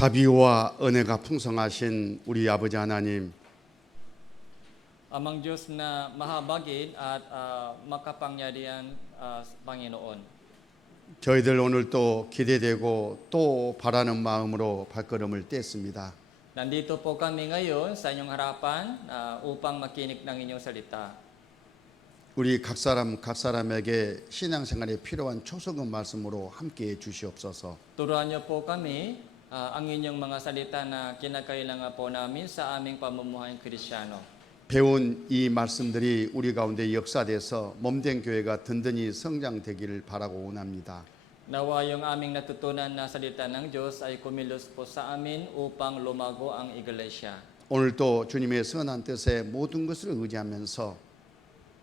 자비와 은혜가 풍성하신 우리 아버지 하나님, Amang Diyos na mahabagin at makapangyarihan Panginoon. 저희들 오늘 또 기대되고 또 바라는 마음으로 발걸음을 뗐습니다. Nandito po kami ngayon sa inyong harapan upang makinig ng inyong salita. 우리 각 사람에게 신앙생활에 필요한 초성은 말씀으로 함께해 주시옵소서. Turuan niyo po kami ang inyong mga salita na kinakailangan po namin sa aming pamumuhay Kristyano. 배운 이 말씀들이 우리 가운데 역사돼서 몸된 교회가 든든히 성장되기를 바라고 원합니다. Nawa yung aming natutunan na salita ng Diyos ay kumilos po sa amin upang lumago ang iglesia. 오늘도 주님의 선한 뜻에 모든 것을 의지하면서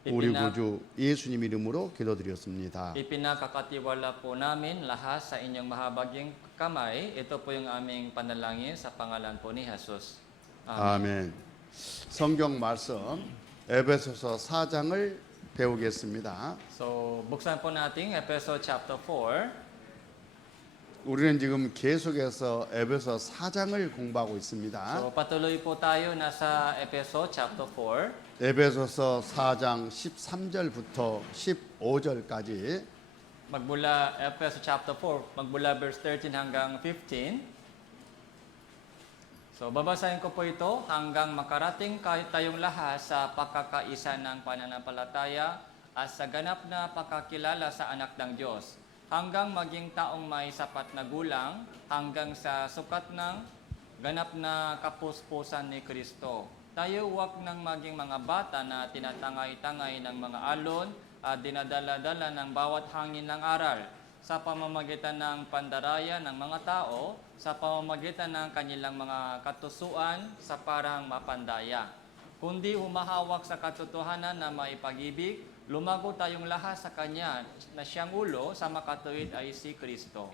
우리 구주 예수님 이름으로 기도드렸습니다. Ipinakakatiwala po namin lahat sa inyong mahabaging kamay. Ito po yung aming panalangin sa pangalan po ni Jesus. 아멘. 성경 말씀 에베소서 4장을 배우겠습니다. So, buksan po natin Efeso chapter 4. 우리는 지금 계속해서 에베소 4장을 공부하고 있습니다. So, patuloy po tayo nasa Efeso chapter 4. 에베소서 4장 13절부터 15절까지 Magmula Efeso chapter 4, magmula verse 13 hanggang 15. So, babasahin ko po ito hanggang makarating tayong lahat sa pagkakaisa ng pananampalataya at sa ganap na pagkakilala sa anak ng Diyos, hanggang maging taong may sapat na gulang, hanggang sa sukat ng ganap na kapuspusan ni Kristo. Tayo huwag nang maging mga bata na tinatangay-tangay ng mga alon at dinadala-dala ng bawat hangin ng aral sa pamamagitan ng pandaraya ng mga tao, sa pamamagitan ng kanilang mga katusuan sa parang mapandaya. Kundi humahawak sa katotohanan na may pag-ibig, lumago tayong lahat sa Kanya na siyang ulo, sa makatuwid ay si Kristo.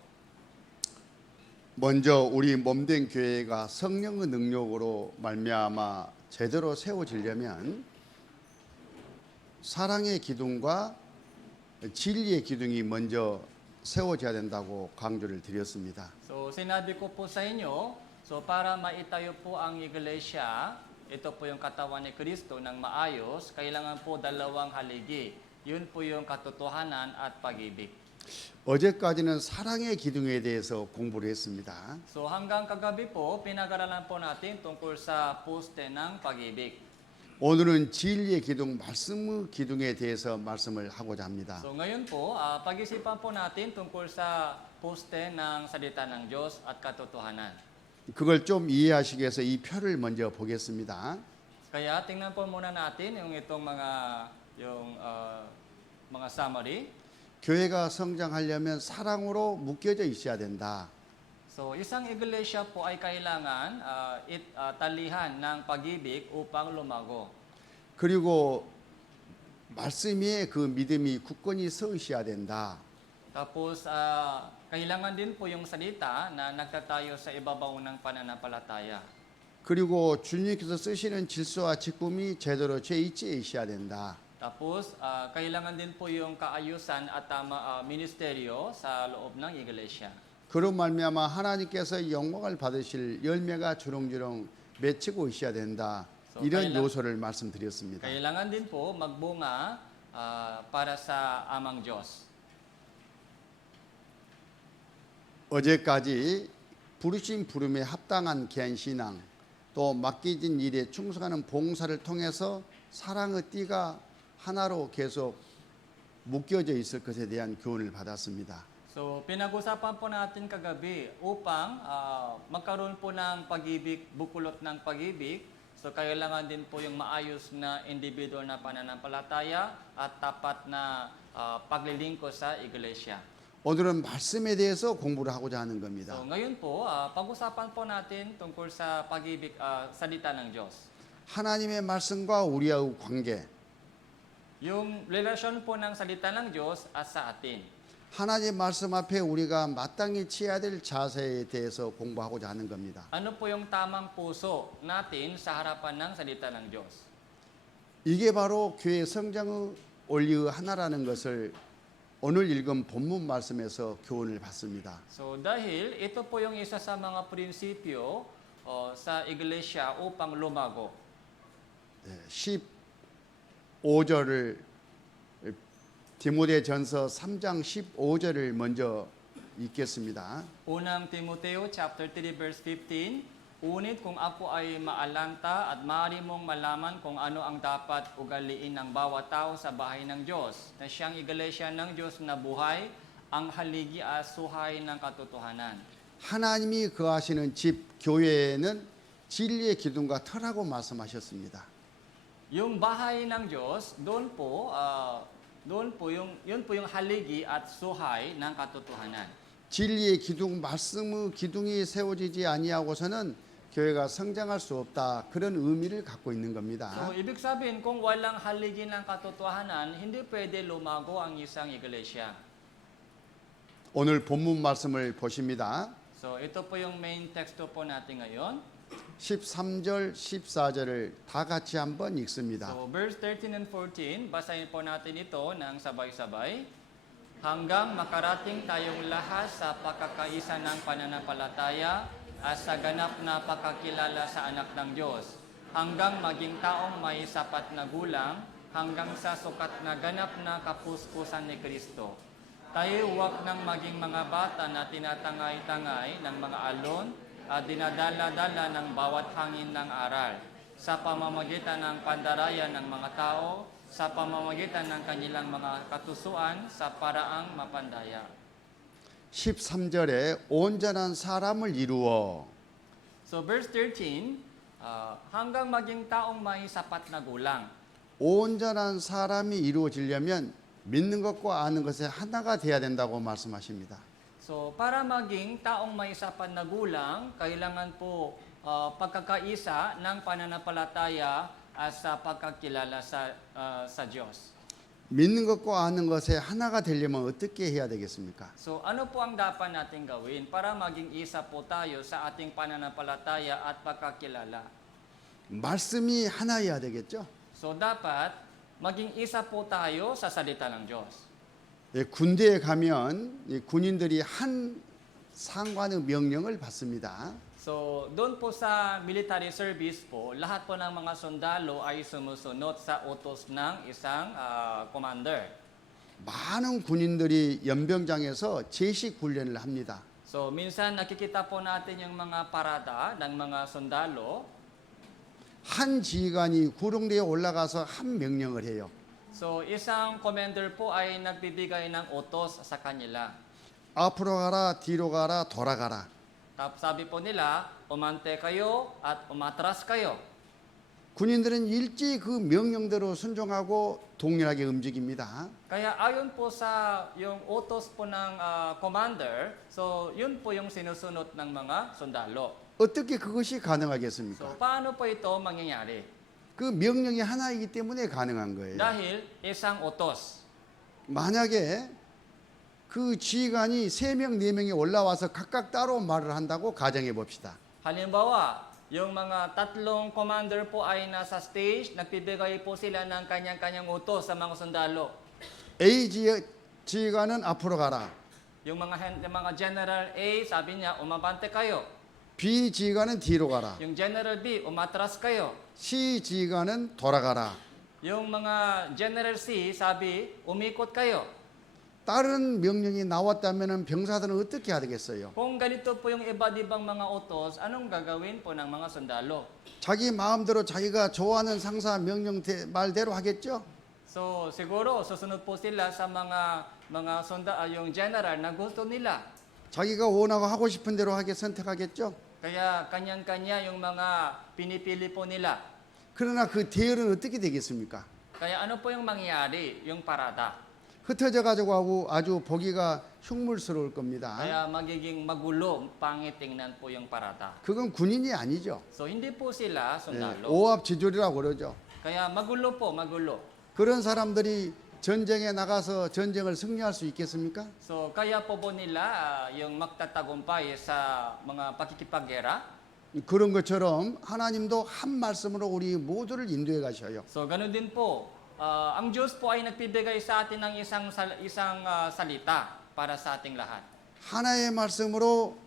먼저 우리 몸된 교회가 성령의 능력으로 말미암아 제대로 세워지려면 사랑의 기둥과 진리의 기둥이 먼저 세워져야 된다고 강조를 드렸습니다. So, sinabi ko po sa inyo, so para maitayo po ang iglesia, ito po yung katawan ni Kristo ng maayos, kailangan po dalawang haligi. Yun po yung katotohanan at pag-ibig. 어제까지는 사랑의 기둥에 대해서 공부를 했습니다. So hanggang kagabi po, pinag-aralan po natin tungkol sa poste ng pag-ibig. 오늘은 진리의 기둥, 말씀의 기둥에 대해서 말씀을 하고자 합니다. So ngayon po, pag-isipan po natin tungkol sa poste ng salita ng Diyos at katotohanan. 그걸 좀 이해하시기 위해서 이 표를 먼저 보겠습니다. Kaya tingnan po muna natin yung itong mga summary. 교회가 성장하려면 사랑으로 묶여져 있어야 된다. So isang iglesia po ay kailangan talihan ng pag-ibig upang lumago. 그리고 말씀 위에 그 믿음이 굳건히 서 있어야 된다. Tapos kailangan din po yung salita na nagtatayo sa ibabaw ng pananampalataya. 그리고 주님께서 쓰시는 질서와 직분이 제대로 제 위치에 있어야 된다. Tapos kailangan din po yung kaayusan at ministeryo sa loob ng iglesia. 그런 말미암아 하나님께서 영광을 받으실 열매가 주렁주렁 맺히고 있어야 된다. 이런 요소를 말씀드렸습니다. Kailangan din po magbunga para sa amang Diyos. 어제까지 부르신 부름에 합당한 귀한 신앙, 또 맡겨진 일에 충성하는 봉사를 통해서 사랑의 띠가 하나로 계속 묶여져 있을 것에 대한 교훈을 받았습니다. So, pinag-usapan po natin kagabi upang magkaroon po ng pag-ibig, bukulot ng pag-ibig. So, kailangan din po yung maayos na individual na pananampalataya at tapat na paglilingkod sa iglesia. 오늘은 말씀에 대해서 공부를 하고자 하는 겁니다. So, ngayon po, pag-usapan po natin tungkol sa pag-ibig, salita ng Diyos. 하나님의 말씀과 우리의 관계, Yung relasyon po ng salita ng Diyos at sa atin. 하나님의 말씀 앞에 우리가 마땅히 취해야 될 자세에 대해서 공부하고자 하는 겁니다. Ano po yung tamang puso natin sa harapan ng salita ng Diyos? 이게 바로 교회 성장의 원리의 하나라는 것을 오늘 읽은 본문 말씀에서 교훈을 받습니다. So dahil ito po yung isa sa mga prinsipyo sa iglesia upang lumago. 15절을 디모데전서 3장 15절을 먼저 읽겠습니다. Unang Timoteo chapter 3 verse 15, Unit kung ako ay maalanta at maaari mong malaman kung ano ang dapat ugaliin ng bawat tao sa bahay ng Diyos, na siyang iglesia ng Diyos na buhay, ang haligi at suhay ng katotohanan. 하나님이 거하시는 집 교회에는 진리의 기둥과 터라고 말씀하셨습니다. Yung bahay ng Diyos, yun po yung haligi at suhay ng katotohanan. 진리의 기둥, 말씀의 기둥이 세워지지 아니하고서는 교회가 성장할 수 없다. 그런 의미를 갖고 있는 겁니다. So, ibig sabihin, kung walang haligi ng katotohanan, hindi pwede lumago ang isang iglesia. 오늘 본문 말씀을 보십니다. So, ito po yung main texto po natin ngayon. 13절, 14절을 다 같이 한번 읽습니다. So, verse 13 and 14, basahin po natin ito ng sabay-sabay. Hanggang makarating tayong lahat sa pagkakaisa ng pananampalataya at sa ganap na pagkakilala sa anak ng Diyos, hanggang maging taong may sapat na gulang, hanggang sa sukat na ganap na kapuspusan ni Kristo. Tayo huwag nang maging mga bata na tinatangay-tangay ng mga alon at dinadala-dala ng bawat hangin ng aral sa pamamagitan ng pandaraya ng mga tao, sa pamamagitan ng kanilang mga katusuan sa paraang mapandaya. 13절에 온전한 사람을 이루어 So verse 13, hanggang maging taong may sapat na gulang. 온전한 사람이 이루어지려면 믿는 것과 아는 것에 하나가 돼야 된다고 말씀하십니다. So para maging taong may sapat na gulang, kailangan po pagkakaisa ng pananampalataya at sa pagkakilala sa Diyos. 믿는 것과 아는 것에 하나가 되려면 어떻게 해야 되겠습니까? So ano po ang dapat natin gawin para maging isa po tayo sa ating pananampalataya at pagkakilala? 말씀이 하나여야 되겠죠? So dapat maging isa po tayo sa salita ng Diyos. 군대에 가면 군인들이 한 상관의 명령을 받습니다. So doon po sa military service po, lahat po ng mga sundalo ay sumusunod sa utos ng isang commander. 많은 군인들이 연병장에서 제식 훈련을 합니다. So minsan nakikita po natin yung mga parada ng mga sundalo. 한 지휘관이 구릉대에 올라가서 한 명령을 해요. So isang commander po ay nagbibigay ng utos sa kanila. 앞으로 가라, 뒤로 가라, 돌아가라. Tapos sabi po nila, umante kayo at umatras kayo. 군인들은 일제히 그 명령대로 순종하고 동일하게 움직입니다. Kaya ayon po sa yung utos po ng commander, so yun po yung sinusunod ng mga sundalo. 어떻게 그것이 So 가능하겠습니까? paano po ito mangyayari? 그 명령이 하나이기 때문에 가능한 거예요. Dahil isang utos. 만약에 그 지휘관이 3명, 4명이 올라와서 각각 따로 말을 한다고 가정해 봅시다. Halimbawa, yung mga tatlong commander po ay nasa stage, nagbibigay po sila ng kanyang-kanyang utos sa mga sundalo. A 지휘관은 앞으로 가라. Yung mga General A, sabi niya, umabante kayo. B 지휘관은 뒤로 가라. Yung General B, umatras kayo. C 지휘관은 돌아가라. Yung mga General C, sabi, umikot kayo. 다른 명령이 나왔다면 병사들은 어떻게 하겠어요? Kung ganito po yung iba't ibang mga utos, anong gagawin po ng mga sundalo? 자기 마음대로 자기가 좋아하는 상사 명령 말대로 하겠죠? So, siguro, susunod po sila sa yung general na gusto nila. 자기가 원하고 하고 싶은 대로 하게 선택하겠죠? Kaya kanyang-kanya yung mga pinipili po nila. 그러나 그 대열은 어떻게 되겠습니까? Kaya ano po yung mangyayari, yung parada? 흩어져 가지고 하고 아주 보기가 흉물스러울 겁니다. Kaya magiging magulo, pangit tingnan po yung parada. 그건 군인이 아니죠. So, hindi po sila sundalo. 오합지졸이라고 그러죠. Kaya magulo po, magulo. 그런 사람들이 전쟁에 나가서 전쟁을 승리할 수 있겠습니까? So, kaya po nila yung magtatagumpay sa mga pakikipaggera? 그런 것처럼 하나님도 한 말씀으로 우리 모두를 인도해 가셔요. So, ganun din po. ang Diyos po ay nagbibigay sa atin ng isang salita para sa ating lahat. 하나의 말씀으로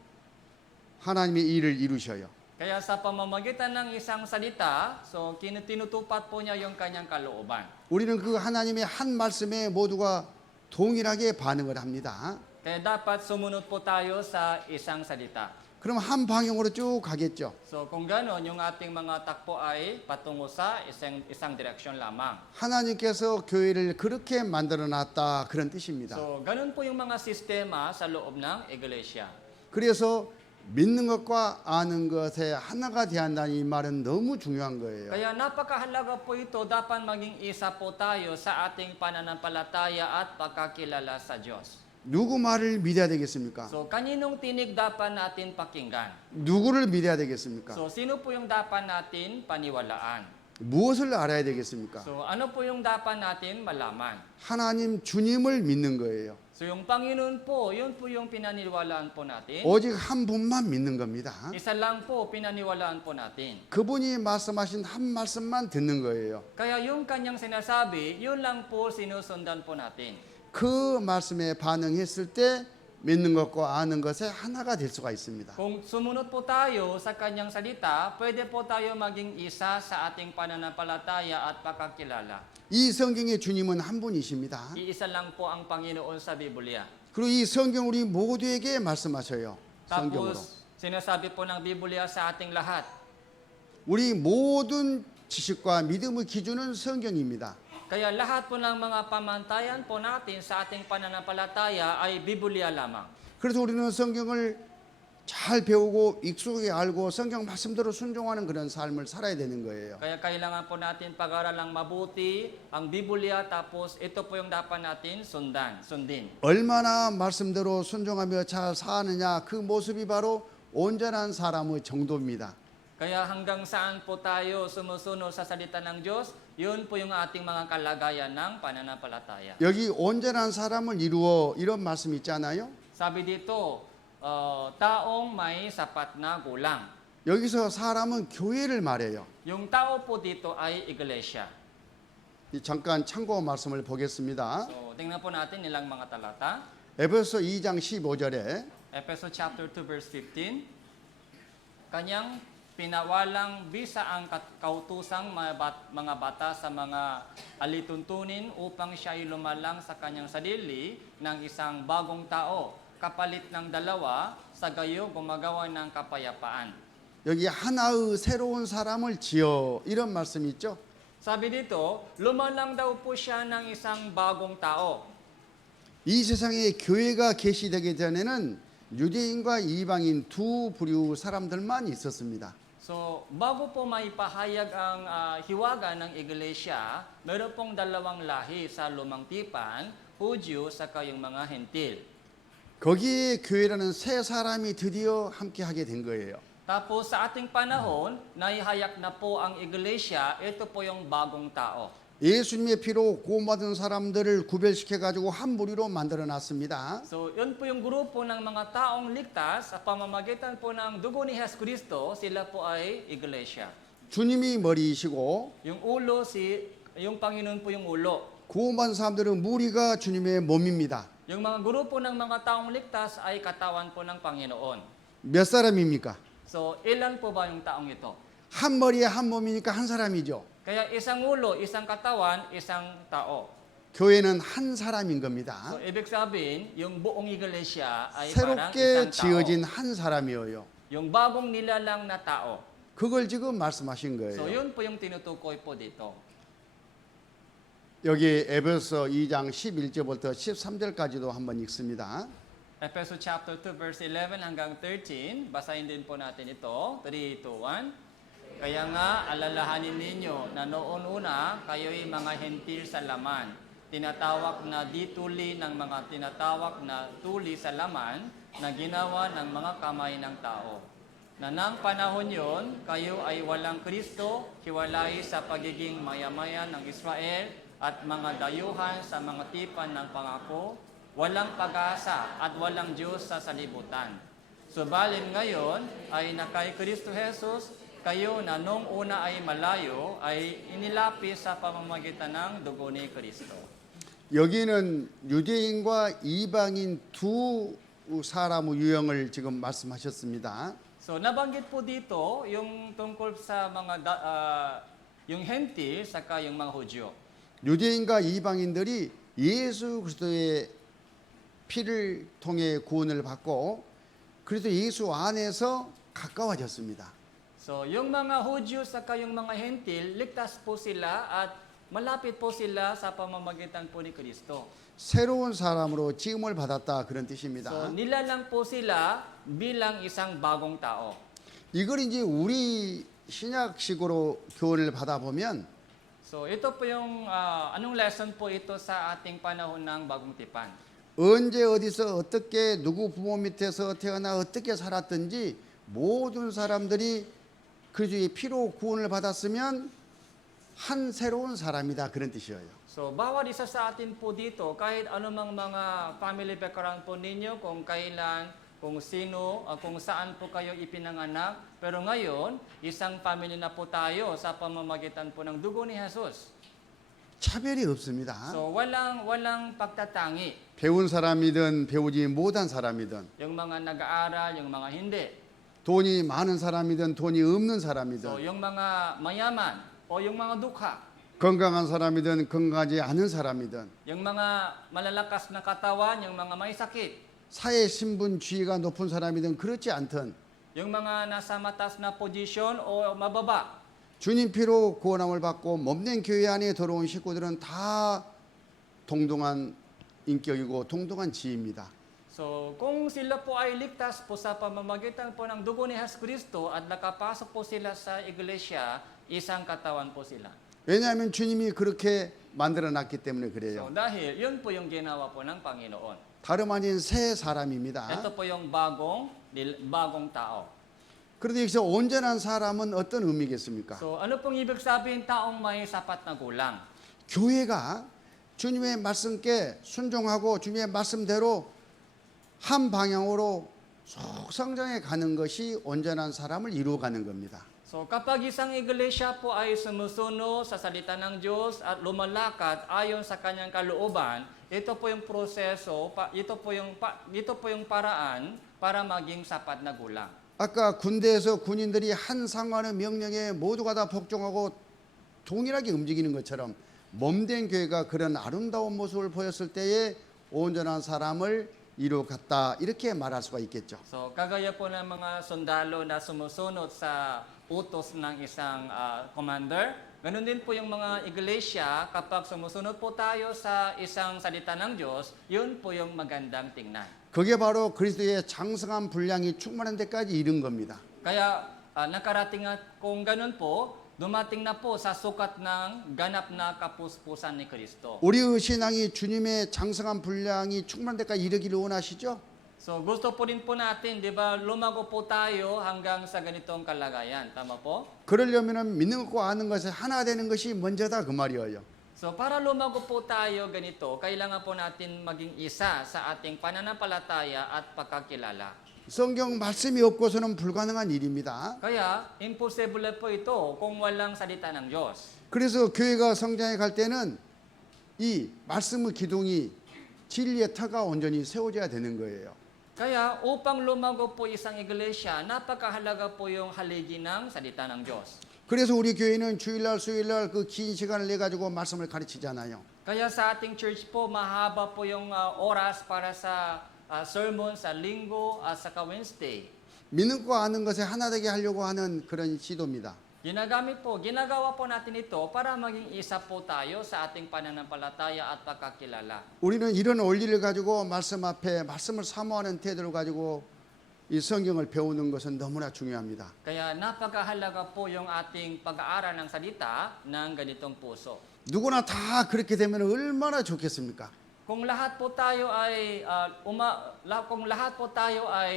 하나님의 일을 이루셔요. Kaya sa pamamagitan ng isang salita, so tinutupad po niya yung kanyang kalooban. 우리는 그 하나님의 한 말씀에 모두가 동일하게 반응을 합니다. Kaya dapat sumunod po tayo sa isang salita. 그럼 한 방향으로 쭉 가겠죠. So kung gano'n, yung ating mga takbo ay patungo sa isang direksyon lamang. 하나님께서 교회를 그렇게 만들어 놨다 그런 뜻입니다. So gano'n po yung mga sistema sa loob ng iglesia. 그래서 믿는 것과 아는 것에 하나가 되어야 한다는 이 말은 너무 중요한 거예요. Kaya napakahalaga po ito, dapat maging isa po tayo sa ating pananampalataya at pagkakilala sa Diyos. 누구 말을 믿어야 되겠습니까? So kaninong tinig dapat natin pakinggan? 누구를 믿어야 되겠습니까? So sino po yung dapat natin paniwalaan? 무엇을 알아야 되겠습니까? So ano po yung dapat natin malaman? 하나님 주님을 믿는 거예요. So yung Panginoon po, yun po yung pinaniwalaan po natin. 오직 한 분만 믿는 겁니다. Isa lang po pinaniwalaan po natin. 그분이 말씀하신 한 말씀만 듣는 거예요. Kaya yung kanyang sinasabi, yun lang po sinusundan po natin. 그 말씀에 반응했을 때 믿는 것과 아는 것에 하나가 될 수가 있습니다. Kung sumunod po tayo sa kanyang salita, pwede po tayo maging isa sa ating pananampalataya at pagkakilala. 이 성경의 주님은 한 분이십니다. Iisa lang po ang Panginoon sa Biblia. 그리고 이 성경 우리 모두에게 말씀하셔요. 성경으로. Tapos, sinasabi po ng Biblia sa ating lahat. 우리 모든 지식과 믿음의 기준은 성경입니다. Kaya lahat po ng mga pamantayan po natin sa ating pananampalataya ay Biblia lamang. 그래서 우리는 성경을 잘 배우고 익숙하게 알고 성경 말씀대로 순종하는 그런 삶을 살아야 되는 거예요. Kaya kailangan po natin pag-aralang mabuti ang Biblia, tapos ito po yung dapat natin sundin. 얼마나 말씀대로 순종하며 잘 사느냐 그 모습이 바로 온전한 사람의 정도입니다. Kaya hanggang saan po tayo sumusunod sa salita ng Diyos, yun po yung ating mga kalagayan ng pananampalataya. 여기 온전한 사람을 이루어 이런 말씀 있잖아요. Sabi dito, taong may sapat na gulang. 여기서 사람은 교회를 말해요. Yung tao po dito ay iglesia. 잠깐 참고 말씀을 보겠습니다. So, tingnan po natin ilang mga talata. 에베소 2장 15절에 Ephesians chapter 2 verse 15. Kanyang pinawalang bisa ang kautusang mga bata sa mga alituntunin upang siya ay lumalang sa kanyang sarili ng isang bagong tao, kapalit ng dalawa, sa gayo gumagawa ng kapayapaan. 여기 하나의 새로운 사람을 지어 이런 말씀 있죠. Sabi dito, lumalang daw po siya ng isang bagong tao. 이 세상에 교회가 계시되기 전에는 유대인과 이방인 두 부류 사람들만 있었습니다. So, bago po maipahayag ang hiwaga ng iglesia, meron pong dalawang lahi sa lumang tipan, Hudyo sa kayong mga hentil. 거기에 교회라는 새 사람이 드디어 함께하게 된 거예요. Tapos sa ating panahon, naihayak na po ang iglesia, ito po yung bagong tao. 예수님의 피로 구원받은 사람들을 구별시켜 가지고 한 무리로 만들어 놨습니다. So, yun po yung grupo ng mga taong ligtas sa pamamagitan po ng dugo ni Hesus Kristo, sila po ay iglesia. 주님이 머리이시고 Yung ulo, yung Panginoon po yung ulo. 구원받은 사람들은 무리가 주님의 몸입니다. Yung mga grupo ng mga taong ligtas ay katawan po ng Panginoon. 몇 사람입니까? So, ilan po ba yung taong ito? 한 머리에 한 몸이니까 한 사람이죠. Kaya isang ulo, isang katawan, isang tao. 교회는 한 사람인 겁니다. So, ibig sabihin, yung buong iglesia ay parang 새롭게 isang tao. 지어진 한 사람이에요. Yung bagong nilalang na tao. 그걸 지금 말씀하신 So, 거예요. yun po yung tinutukoy po dito. 여기 에베소 2장 11절부터 13절까지도 한번 읽습니다. Ephesians chapter 2 verse 11 hanggang 13, basahin din po natin ito. 3, 2, 1. Kaya nga, alalahanin ninyo na noon una, kayo'y mga hentil sa laman. Tinatawag na di tuli ng mga tinatawag na tuli sa laman na ginawa ng mga kamay ng tao. Na nang panahon yon, kayo ay walang Kristo, hiwalay sa pagiging mayamayan ng Israel at mga dayuhan sa mga tipan ng pangako, walang pag-asa at walang Diyos sa salibutan. Subalit ngayon ay na kay Kristo Jesus, kayo na nung una ay malayo ay inilapis sa pamamagitan ng dugo ni Kristo. 여기는 유대인과 이방인 두 사람 유형을 지금 말씀하셨습니다. So nabanggit po dito yung tungkol sa mga yung Hentil saka yung mga Hudyo. 유대인과 이방인들이 예수 그리스도의 피를 통해 구원을 받고 그래서 예수 안에서 가까워졌습니다. So yung mga Hudyo saka yung mga Hentil, ligtas po sila at malapit po sila sa pamamagitan po ni Kristo. 새로운 사람으로 지음을 받았다 그런 뜻입니다. So nilalang po sila bilang isang bagong tao. 이걸 이제 우리 신약식으로 교훈을 받아보면 So ito po yung anong lesson po ito sa ating panahon ng bagong tipan. 언제 어디서 어떻게 누구 부모 밑에서 태어나 어떻게 살았든지 모든 사람들이 그리스도의 피로 구원을 받았으면 한 새로운 사람이다 그런 뜻이에요. So bawat isa sa atin po dito, kahit anumang mga family background po ninyo, kung kailan, kung sino, kung saan po kayo ipinanganak, pero ngayon, isang family na po tayo sa pamamagitan po ng dugo ni Jesus. 차별이 없습니다. So walang pagtatangi. 배운 사람이든 배우지 못한 사람이든 Yung mga nag-aaral, yung mga hindi. 돈이 많은 사람이든 돈이 없는 So 사람이든 yung mga mayaman o yung mga dukha, 건강한 사람이든 건강하지 않은 사람이든 yung mga malalakas na katawan, yung mga may sakit, 사회 신분 지위가 높은 사람이든 그렇지 않든 yung mga nasa matas na posisyon o mababa. 주님 피로 구원함을 받고 몸된 교회 안에 들어온 식구들은 다 동등한 인격이고 동등한 지위입니다. So, kung sila po ay ligtas po sa pamamagitan po ng dugo ni Jesucristo at nakapasok po sila sa iglesia, isang katawan po sila. 왜냐하면 주님이 그렇게 만들어 놨기 때문에 그래요. So, dahil yun po yung ginawa po ng Panginoon. 다름 아닌 새 사람입니다. Ito po yung bagong tao. 그런데 여기서 온전한 사람은 어떤 의미겠습니까? So, ano pong ibig sabihin taong may sapat na gulang? 교회가 주님의 말씀께 순종하고 주님의 말씀대로 한 방향으로 속 성장해 가는 것이 온전한 사람을 이루어가는 겁니다. So, kapag isang iglesia po ay sumusunod sa salita ng Diyos at lumalakad ayon sa kanyang kalooban, ito po yung proseso, ito po yung paraan para maging sapat na gulang. 아까 군대에서 군인들이 한 상관의 명령에 모두가 다 복종하고 동일하게 움직이는 것처럼 몸된 교회가 그런 아름다운 모습을 보였을 때에 온전한 사람을 이루어갔다 이렇게 말할 수가 있겠죠. So, kagaya po ng mga sundalo na sumusunod sa utos ng isang commander, ganun din po yung mga iglesia, kapag sumusunod po tayo sa isang salita ng Diyos, yun po yung magandang tingnan. 그게 바로 그리스도의 장성한 분량이 충만한 데까지 이른 겁니다. Kaya nakarating at kung ganun po, dumating na po sa sukat ng ganap na kapuspusan ni Kristo. 우리의 신앙이 주님의 장성한 분량이 충만한 데까지 이르기를 원하시죠? So gusto po rin po natin, di ba, lumago po tayo hanggang sa ganitong kalagayan. Tama po? 그러려면 믿는 것과 아는 것이 하나 되는 것이 먼저다 그 말이에요. So para lumago po tayo ganito, kailangan po natin maging isa sa ating pananampalataya at pagkakilala. 성경 말씀이 없고서는 불가능한 일입니다. Kaya, imposible po ito kung walang salita ng Diyos. 그래서 교회가 성장해 갈 때는 이 말씀의 기둥이 진리의 터가 온전히 세워져야 되는 거예요. Kaya upang lumago po isang iglesia, napakahalaga po yung haligi ng salita ng Diyos. 그래서 우리 교회는 주일날 수요일날 그 긴 시간을 내 가지고 말씀을 가르치잖아요. Kaya sa ating church po, mahaba po yung oras para sa sermon sa linggo at sa Wednesday. 믿는 거 아는 것에 하나 되게 하려고 하는 그런 시도입니다. Ginagawa po natin ito para maging isa po tayo sa ating pananampalataya at pagkakilala. 우리는 이런 원리를 가지고 말씀 앞에 말씀을 사모하는 태도를 가지고 이 성경을 배우는 것은 너무나 중요합니다. Kaya napakahalaga po yung ating pag-aaral ng salita ng ganitong puso. 누구나 다 그렇게 되면 얼마나 좋겠습니까? Kung lahat po tayo ay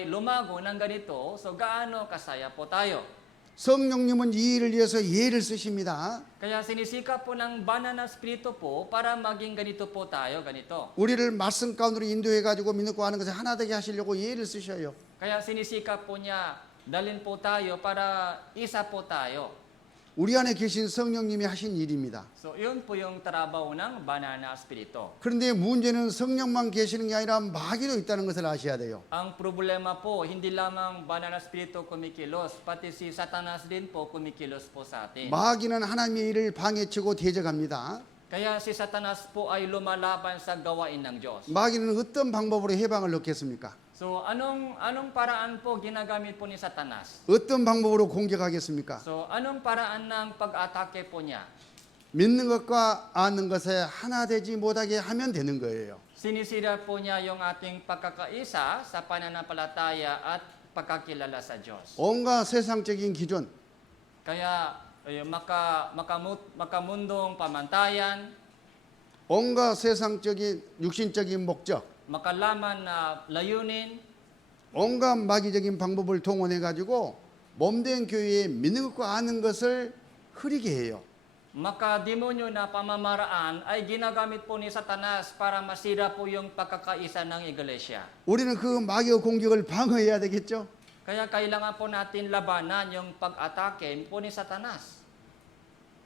lumago ng ganito, so gaano kasaya po tayo. 성령님은 이 일을 위해서 예를 쓰십니다. Kaya sinisikap po ng banal na espiritu po para maging ganito po tayo, ganito. 우리를 말씀 가운데로 인도해 가지고 믿는 거 아는 것에 하나 되게 하시려고 예를 쓰셔요. Kaya sinisikap po niya dalhin po tayo para isa po tayo. 우리 안에 계신 성령님이 하신 일입니다. So, yun po yung trabaho ng banal na espiritu. 그런데 문제는 성령만 계시는 게 아니라 마귀도 있다는 것을 아셔야 돼요. Ang problema po, hindi lamang banal na espiritu kumikilos, pati si Satanas din po kumikilos po sa atin. 마귀는 하나님의 일을 방해치고 대적합니다. Kaya si Satanas po ay lumalaban sa gawain ng Diyos. 마귀는 어떤 방법으로 해방을 넣겠습니까? So, anong paraan po ginagamit po ni Satanas? 어떤 방법으로 공격하겠습니까? So, anong paraan ng pag-atake po niya? 믿는 것과 아는 것에 하나 되지 못하게 하면 되는 거예요. Sinisira po niya yung ating pagkakaisa sa pananampalataya at pagkakilala sa Diyos. 온갖 세상적인 기준, Kaya makamundong pamantayan, 온갖 세상적인 육신적인 목적, makalaman na layunin, 온갖 마귀적인 방법을 동원해 가지고 몸된 교회에 믿는 것과 아는 것을 흐리게 해요. makademonyo na pamamaraan ay ginagamit po ni Satanas para masira po yung pagkakaisa ng iglesia. 우리는 그 마귀의 공격을 방어해야 되겠죠. Kaya kailangan po natin labanan yung pag-atake po ni Satanas.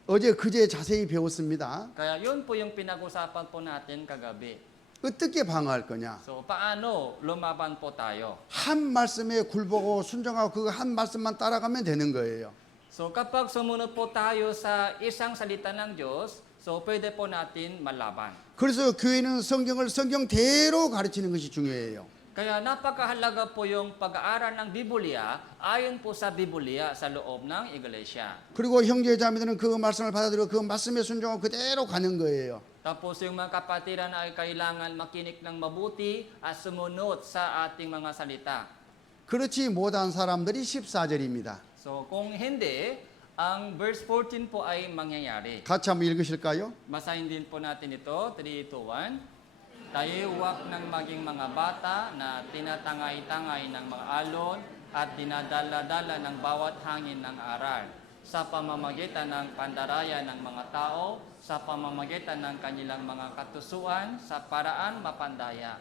어제 그제 자세히 배웠습니다. Kaya yun po yung pinag-usapan po natin kagabi. 어떻게 방어할 거냐? So, paano lumaban po tayo? 한 말씀에 굴보고 순종하고 그 한 말씀만 따라가면 되는 거예요. So, kapag sumunod po tayo sa isang salita ng Diyos, so pwede po natin malaban. 그래서 교회는 성경을 성경대로 가르치는 것이 중요해요. Kaya napakahalaga po yung pag-aaral ng Biblia ayon po sa Biblia sa loob ng iglesia. 그리고 형제자매들은 그 말씀을 받아들여 그 말씀에 순종하고 그대로 가는 거예요. Tapos yung mga kapatiran ay kailangan makinig ng mabuti at sumunod sa ating mga salita. 그렇지 못한 사람들이 14절입니다. So kung hindi, ang verse 14 po ay mangyayari. 같이 한번 읽으실까요? Basahin din po natin ito, 3, 2, 1. Tayo huwag ng maging mga bata na tinatangay-tangay ng mga alon at dinadala-dala ng bawat hangin ng aral sa pamamagitan ng pandaraya ng mga tao, sa pamamagitan ng kanilang mga katusuan, sa paraan mapandaya.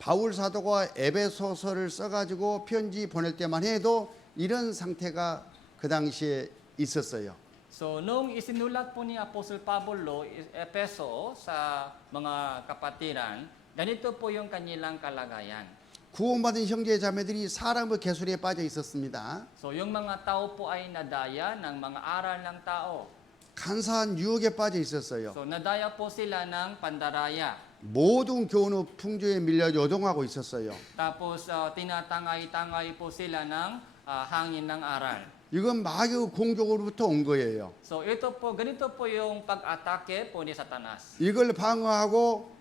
바울 사도가 에베소서를 써가지고 편지 보낼 때만 해도 이런 상태가 그 당시에 있었어요. So, nung isinulat po ni Apostle Pablo Efeso sa mga kapatiran, ganito po yung kanilang kalagayan. 구원받은 형제 자매들이 사람의 개수리에 빠져 있었습니다. So, yung mga tao po ay nadaya ng mga aral ng tao. 간사한 유혹에 빠져 있었어요. So, nadaya po sila ng pandaraya. 모든 교훈의 풍조에 밀려 요동하고 있었어요. Tapos, tinatangay-tangay po sila ng hangin ng aral. 이건 마귀의 공격으로부터 온 거예요. So, ganito po yung pag-atake po ni Satanas. 이걸 방어하고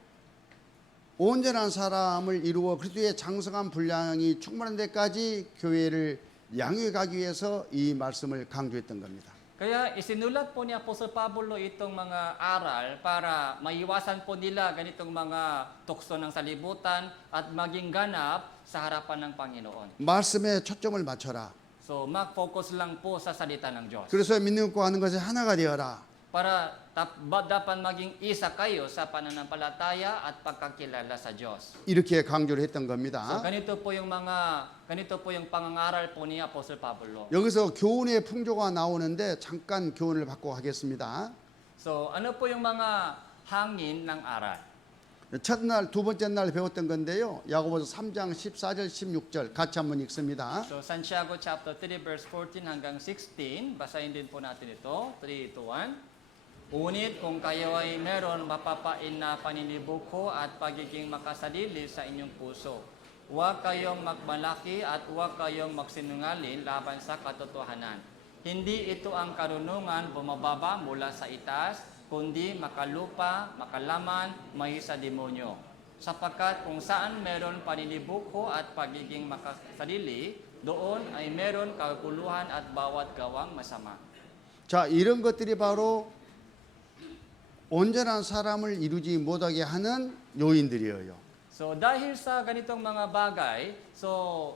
온전한 사람을 이루어 그리스도의 장성한 분량이 충만한 데까지 교회를 양육해 가기 위해서 이 말씀을 강조했던 겁니다. Kaya isinulat po ni Apostol Pablo itong mga aral para maiwasan po nila ganitong mga tukso ng salibutan at maging ganap sa harapan ng Panginoon. 말씀에 초점을 맞춰라. So, mag-focus lang po sa salita ng Diyos. 그래서 믿는 것과 하는 것이 하나가 되어라. Para dapat maging isa kayo sa pananampalataya at pagkakilala sa Diyos. 이렇게 강조를 했던 So, 겁니다. ganito po yung pangangaral po ni Apostol Pablo. 여기서 교훈의 풍조가 나오는데 잠깐 교훈을 받고 하겠습니다. So, ano po yung mga hangin ng aral? 첫날, 두 번째 날 배웠던 건데요. 야고보서 3장 14절 16절 같이 한번 읽습니다. So, Santiago chapter 3 verse 14 hanggang 16, basahin din po natin ito, 3, 2, 1. Ngunit kung kayo ay meron mapapain na paninibuko at pagiging makasadili sa inyong puso, huwag kayong magmalaki at huwag kayong magsinungaling laban sa katotohanan. Hindi ito ang karunungan bumababa mula sa itaas, kundi makalupa, makalaman, may sa demonyo. Sapagkat kung saan meron paninibuko at pagiging makasarili, doon ay meron kaguluhan at bawat gawang masama. 자, 이런 것들이 바로 온전한 사람을 이루지 못하게 하는 요인들이에요. So dahil sa ganitong mga bagay, so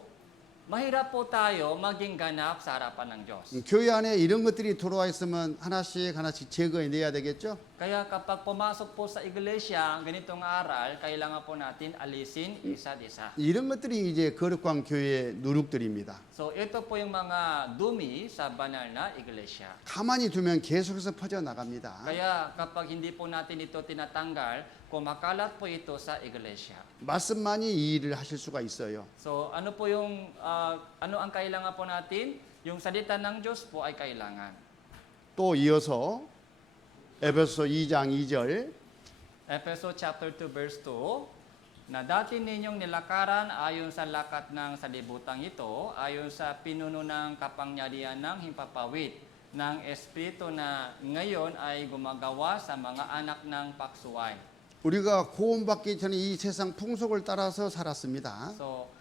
mahirap po tayo maging ganap sa harapan ng Diyos. 교회 안에 이런 것들이 들어와 있으면 하나씩 하나씩 제거해 내야 되겠죠? Kaya kapag pumasok po sa iglesia ang ganitong aral, kailangan po natin alisin isa't isa. 이런 것들이 이제 거룩한 교회의 누룩들입니다. So ito po yung mga dumi sa banal na iglesia. 가만히 두면 계속해서 퍼져 나갑니다. Kaya kapag hindi po natin ito tinatanggal, kumakalat po ito sa iglesia. 말씀만이 이 일을 하실 수가 있어요. So ano po yung ano ang kailangan po natin? Yung salita ng Diyos po ay kailangan. 또 이어서 에베소 2장 2절 Efeso chapter 2 verse 2, na dati ninyong nilakaran ayon sa lakat ng salibutang ito, ayon sa pinuno ng kapangyarihan ng himpapawid ng Espiritu na ngayon ay gumagawa sa mga anak ng paksuway. 우리가 구원받기 전에 이 세상 풍속을 따라서 살았습니다. So,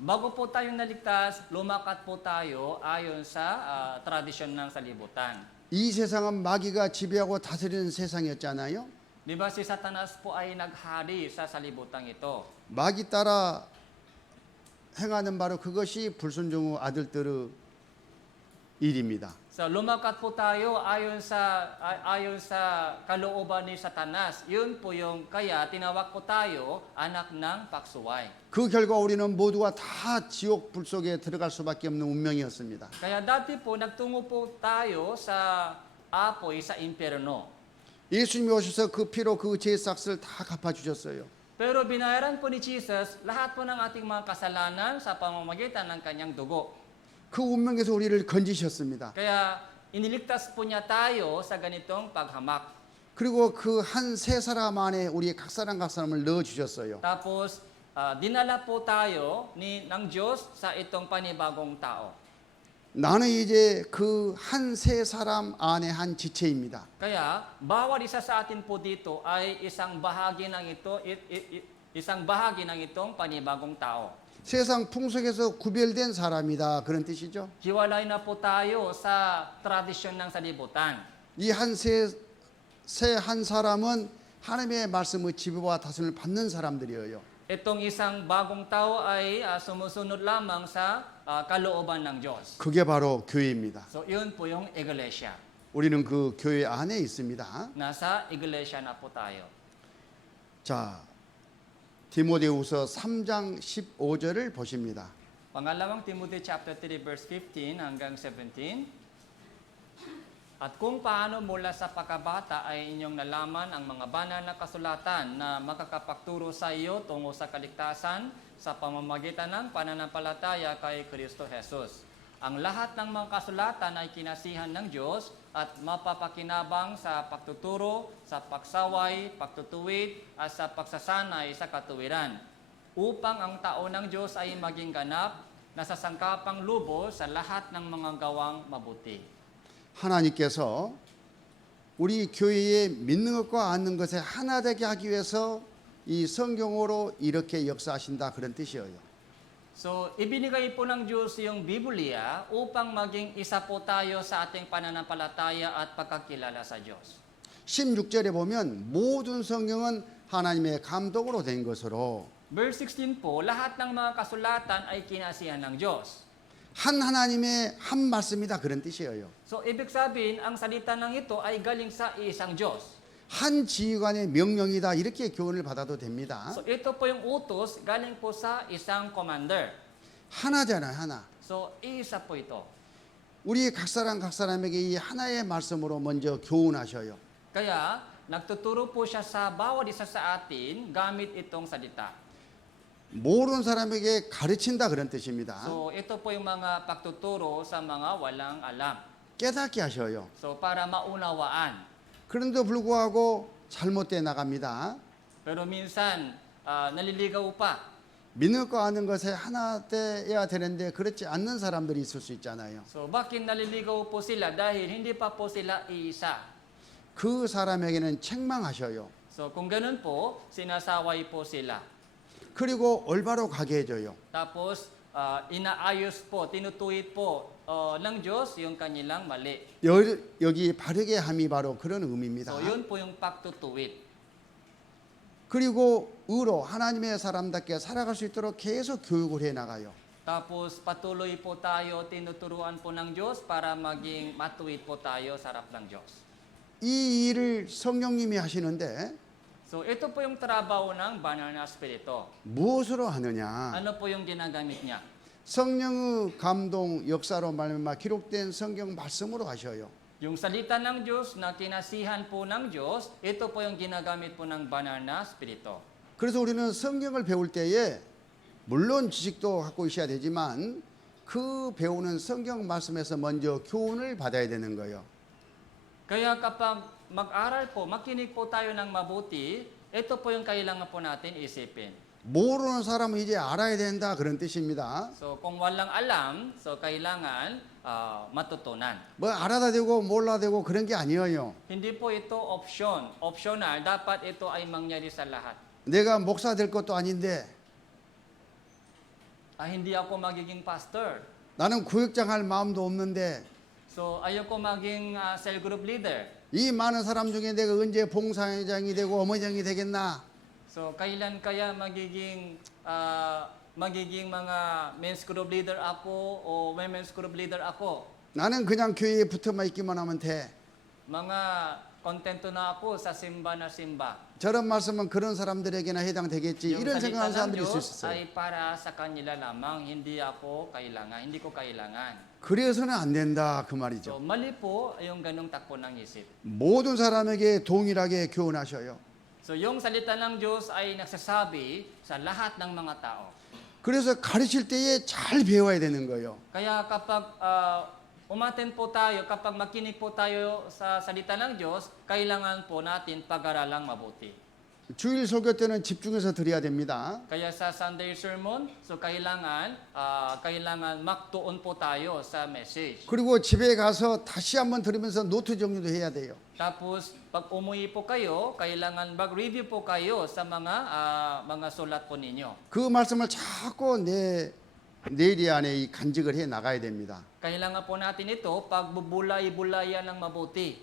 bago po tayong naligtas, lumakat po tayo ayon sa tradisyon ng salibutan. 이 세상은 마귀가 지배하고 다스리는 세상이었잖아요. Di ba si Satanas po ay naghari sa salibutang ito? 마귀 따라 행하는 바로 그것이 불순종 아들들의 일입니다. So lumakat po tayo ayon sa kalooban ni Satanas. Yun po yung kaya tinawag po tayo anak ng paksuway. 그 결과 우리는 모두가 다 지옥 불 속에 들어갈 수밖에 없는 운명이었습니다. Kaya dati po nagtungo po tayo sa apoy sa impyerno. 예수님이 오셔서 그 피로 그 죄의 싹을 다 갚아주셨어요. Pero binayaran po ni Jesus lahat po ng ating mga kasalanan sa pamamagitan ng kanyang dugo. 그 운명에서 우리를 건지셨습니다. Kaya iniligtas po niya tayo sa ganitong paghamak. 그리고 그 한 세 사람 안에 우리 각 사람을 넣어주셨어요. Tapos dinala po tayo ng Diyos sa itong panibagong tao. 나는 이제 그 한 세 사람 안에 한 지체입니다. Kaya bawat isa sa atin po dito ay isang bahagi ng isang bahagi ng itong panibagong tao. 세상 풍속에서 구별된 사람이다 그런 뜻이죠. Hiwalay na po tayo sa tradisyon ng salibutan. 이 한 세 한 사람은 하나님의 말씀의 지배와 다스림을 받는 사람들이에요. Itong isang bagong tao ay sumusunod lamang sa kalooban ng Diyos. 그게 바로 교회입니다. So yun po yung iglesia. 우리는 그 교회 안에 있습니다. Nasa iglesia na po tayo. 자, 디모데후서 3장 15절을 보십니다. Pangalawang Timothy chapter 3 verse 15 hanggang 17. At kung paano mula sa pagkabata ay inyong nalaman ang mga banal na kasulatan na makakapagturo sa iyo tungo sa kaligtasan sa pamamagitan ng pananampalataya kay Kristo Jesus. Ang lahat ng mga kasulatan ay kinasihan ng Diyos at mapapakinabang sa pagtuturo, sa pagsaway, pagtutuwid at sa pagsasanay sa katuwiran, upang ang tao ng Diyos ay maging ganap na sasangkapang lubos sa lahat ng mga gawang mabuti. 하나님께서 우리 교회에 믿는 것과 않는 것에 하나 되게 하기 위해서 이 성경으로 이렇게 역사하신다 그런 뜻이에요. So, ibinigay po ng Diyos yung Biblia upang maging isa po tayo sa ating pananampalataya at pagkakilala sa Diyos. 16절에 보면 모든 성경은 하나님의 감독으로 된 것으로 Verse 16 po, lahat ng mga kasulatan ay kinasihan ng Diyos. 한 하나님의 한 말씀이다 그런 뜻이에요. So, ibig sabihin, ang salita ng ito ay galing sa isang Diyos. 한 지휘관의 명령이다 이렇게 교훈을 받아도 됩니다. So, ito po yung utos galing po sa isang commander. 하나잖아요, 하나. So, isa po ito. 우리 각 사람에게 이 하나의 말씀으로 먼저 교훈하셔요. Kaya, nagtuturo po siya sa bawat isa sa atin gamit itong salita. 모르는 사람에게 가르친다 그런 뜻입니다. So, ito po yung mga pagtuturo sa mga walang alam. 깨닫게 하셔요. So, para maunawaan. 그런데도 불구하고 잘못돼 나갑니다. Pero minsan, naliligaw pa. 믿는 거 아는 것에 하나 돼야 되는데 그렇지 않는 사람들이 있을 수 있잖아요. So, bakit naliligaw po sila? Dahil hindi pa po sila iisa. 그 사람에게는 책망하셔요. So, kung ganun po, sinasaway po sila. 그리고 올바로 가게 해줘요. Tapos, inaayos po, tinutuwid po ng Diyos yung kanilang mali. 여기 바르게 함이 바로 그런 의미입니다. So, yun po yung pagtutuwid. 그리고 의로 하나님의 사람답게 살아갈 수 있도록 계속 교육을 해 나가요. Tapos patuloy po tayo, tinuturuan po ng Diyos para maging matuwid po tayo sa harap ng Diyos. 이 일을 성령님이 하시는데 So ito po yung trabaho ng banal na Espiritu. 무엇으로 하느냐? Ano po yung ginagamit niya? 성령의 감동 역사로 말미암아 기록된 성경 말씀으로 하셔요. Yung salita ng Diyos na kinasihan po ng Diyos, ito po yung ginagamit po ng banal na Espiritu. 그래서 우리는 성경을 배울 때에 물론 지식도 갖고 있어야 되지만 그 배우는 성경 말씀에서 먼저 교훈을 받아야 되는 거예요. Kaya kapag mag-aral po, makinig po tayo ng mabuti, ito po yung kailangan po natin isipin. 모르는 사람은 이제 알아야 된다 그런 뜻입니다. So kung walang alam, so kailangan matutunan. 뭐 알아다 되고 몰라 되고 그런 게 아니에요. Hindi po ito optional. Dapat ito ay mangyari sa lahat. 내가 목사 될 것도 아닌데 Hindi ako magiging pastor. 나는 구역장 할 마음도 없는데 So ayoko maging cell group leader. 이 많은 사람 중에 내가 언제 봉사회장이 되고 어머장이 되겠나? So kailan kaya magiging mga men's group leader ako o women's group leader ako? 나는 그냥 교회에 붙어만 있기만 하면 돼. Mga kontento na ako sa simba na simba. 저런 말씀은 그런 사람들에게나 해당되겠지. Yung 이런 salita 생각하는 ng 사람들이 있을 Diyos 수 있어요. ay para sa kanila lamang, hindi ko kailangan. 그래서는 안 된다 그 So 말이죠. mali po yung ganong takbo ng isip. 모든 사람에게 동일하게 교훈하셔요. So yung salita ng Diyos ay nagsasabi sa lahat ng mga tao. 그래서 가르칠 때에 잘 배워야 되는 거예요. Kaya kapag umaten po tayo, kapag makinig po tayo sa salita ng Diyos, kailangan po natin pag-aralang mabuti. 주일 설교 때는 집중해서 드려야 됩니다. Kaya sa Sunday sermon, so kailangan magtuon po tayo sa message. 그리고 집에 가서 다시 한번 들으면서 노트 정리도 해야 돼요. Tapos pag umuwi po kayo, kailangan mag-review po kayo sa mga sulat po ninyo. 그 말씀을 자꾸 내 내리 안에 이 간직을 해 나가야 됩니다. Kailangan po natin ito pagbubulay-bulayan ng mabuti.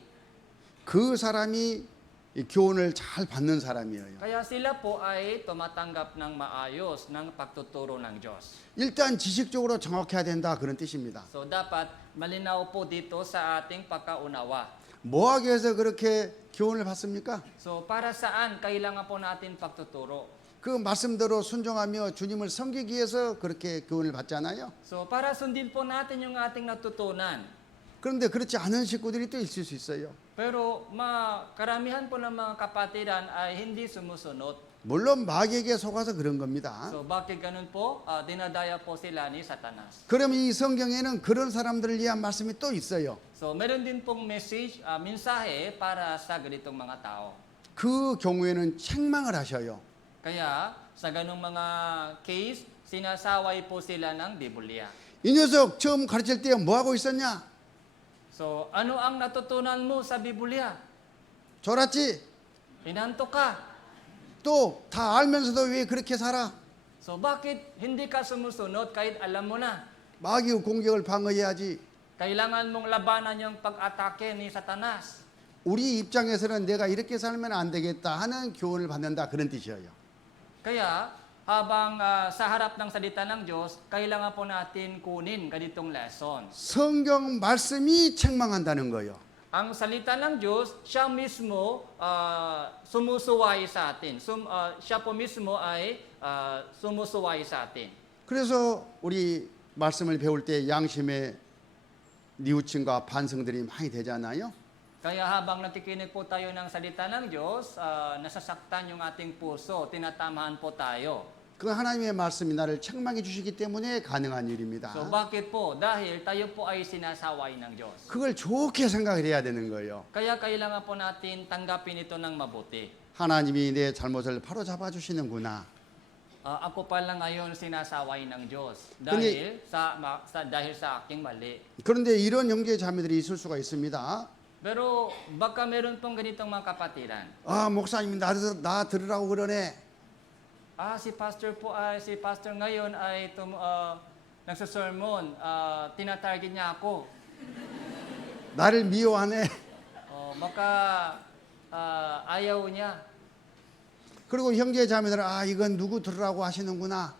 그 사람이 이 교훈을 잘 받는 사람이에요. Kaya sila po ay tumatanggap ng maayos ng pagtuturo ng Diyos. 일단 지식적으로 정확해야 된다 그런 뜻입니다. So dapat malinaw po dito sa ating pagkaunawa. 뭐 하기 위해서 그렇게 교훈을 받습니까? So para saan kailangan po natin pagtuturo? 그 말씀대로 순종하며 주님을 섬기기 위해서 그렇게 교훈을 받잖아요. So para sundin po natin yung ating natutunan. 그런데 그렇지 않은 식구들이 또 있을 수 있어요. Pero karamihan po ng mga kapatiran ay hindi sumusunod. 물론 마귀에게 속아서 그런 겁니다. So bakit ganun po? Dinadaya po sila ni Satanas. 그러면 이 성경에는 그런 사람들을 위한 말씀이 또 있어요. So meron din pong mensahe para sa ganitong mga tao. 그 경우에는 책망을 하셔요. Kaya sa ganung mga case, sinasaway po sila ng Biblia. 이 녀석 처음 가르칠 때 뭐 하고 있었냐? So ano ang natutunan mo sa Biblia? 졸았지? Hinanto ka. 또 다 알면서도 왜 그렇게 살아? So bakit hindi ka sumusunod kahit alam mo na? 마귀의 공격을 방어해야지. Kailangan mong labanan yung pag-atake ni Satanas. 우리 입장에서는 내가 이렇게 살면 안 되겠다 하는 교훈을 받는다 그런 뜻이에요. Kaya habang sa harap ng salita ng Diyos, kailangan po natin kunin ganitong lesson. 성경 말씀이 책망한다는 거예요. Ang salita ng Diyos, siya mismo sumusuway sa atin. Siya po mismo ay sumusuway sa atin. 그래서 우리 말씀을 배울 때 양심의 뉘우침과 반성들이 많이 되잖아요. Kaya habang nakikinig po tayo ng salita ng Diyos, nasasaktan yung ating puso, tinatamahan po tayo. 그 하나님의 말씀이 나를 책망해 주시기 때문에 가능한 일입니다. So bakit po? Dahil tayo po ay sinasaway ng Diyos. 그걸 좋게 생각을 해야 되는 거예요. Kaya kailangan po natin tanggapin ito ng mabuti. 하나님이 내 잘못을 바로 잡아 주시는구나. Ako pala ngayon sinasaway ng Diyos dahil sa aking mali. 그런데 이런 형제 자매들이 있을 수가 있습니다. Pero baka meron pong ganitong mga kapatiran. 아 목사님 나 들으라고 그러네. Si pastor ngayon ay nagsasermon, tinatarget niya ako. 나를 미워하네. Baka ayaw niya. 그리고 형제 자매들은 아 이건 누구 들으라고 하시는구나.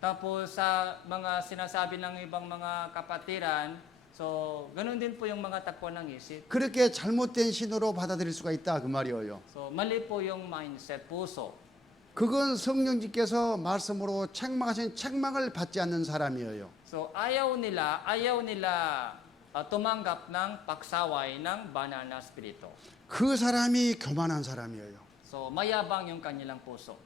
Tapos sa mga sinasabi ng ibang mga kapatiran, so ganun din po yung mga takbo ng isip. 그렇게 잘못된 신호로 받아들일 수가 있다 그 말이에요. So mali po yung mindset, puso. 그건 성령님께서 말씀으로 책망하신 책망을 받지 않는 사람이에요. So ayaw nila tumanggap ng pagsaway ng banal na spirito. 그 사람이 교만한 사람이에요. So mayabang yung kanilang puso.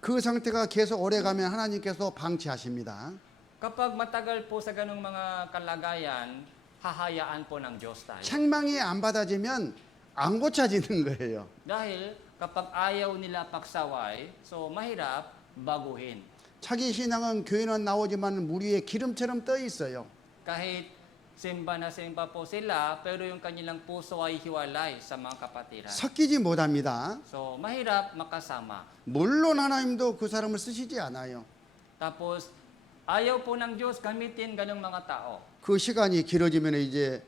그 상태가 계속 오래 가면 하나님께서 방치하십니다. Kapag matagal po sa ganung mga kalagayan, hahayaan po ng Diyos tayo. 책망이 안 받아지면 안 고쳐지는 거예요. Dahil kapag ayaw nila pagsaway, so mahirap baguhin. 자기 신앙은 교회는 나오지만 물 위에 기름처럼 떠 있어요. Kahit simba na simba po sila, pero yung kanilang puso ay hiwalay sa mga kapatiran. 섞이지 못합니다. So mahirap makasama. 물론 하나님도 그 사람을 쓰시지 않아요. Tapos ayaw po ng Diyos gamitin ganung mga tao. 그 시간이 길어지면 이제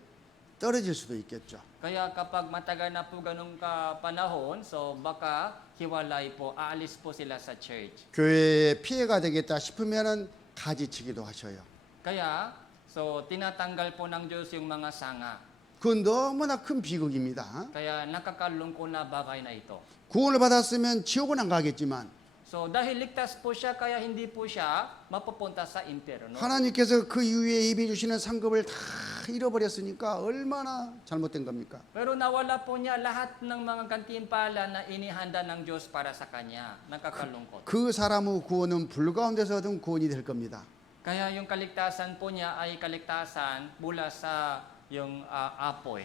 떨어질 수도 있겠죠. Kaya kapag matagal na po ganung panahon, so baka hiwalay po, aalis po sila sa church. 교회에 피해가 되겠다 싶으면은 가지치기도 하셔요. Kaya, so tinatanggal po ng Diyos yung mga sanga. 그건 너무나 큰 비극입니다. Kaya nakakalungkot na bagay na ito. 구원을 받았으면 지옥은 안 가겠지만 So dahil ligtas po siya, kaya hindi po siya mapupunta sa impyerno. 하나님께서 그 이후에 입에 주시는 상급을 다 잃어버렸으니까 얼마나 잘못된 겁니까? Pero nawala po niya lahat ng mga gantimpala na inihanda ng Diyos para sa kanya. Nakakalungkot. 그 사람의 구원은 불 가운데서 얻은 구원이 될 겁니다. Kaya yung kaligtasan po niya ay kaligtasan mula sa yung apoy.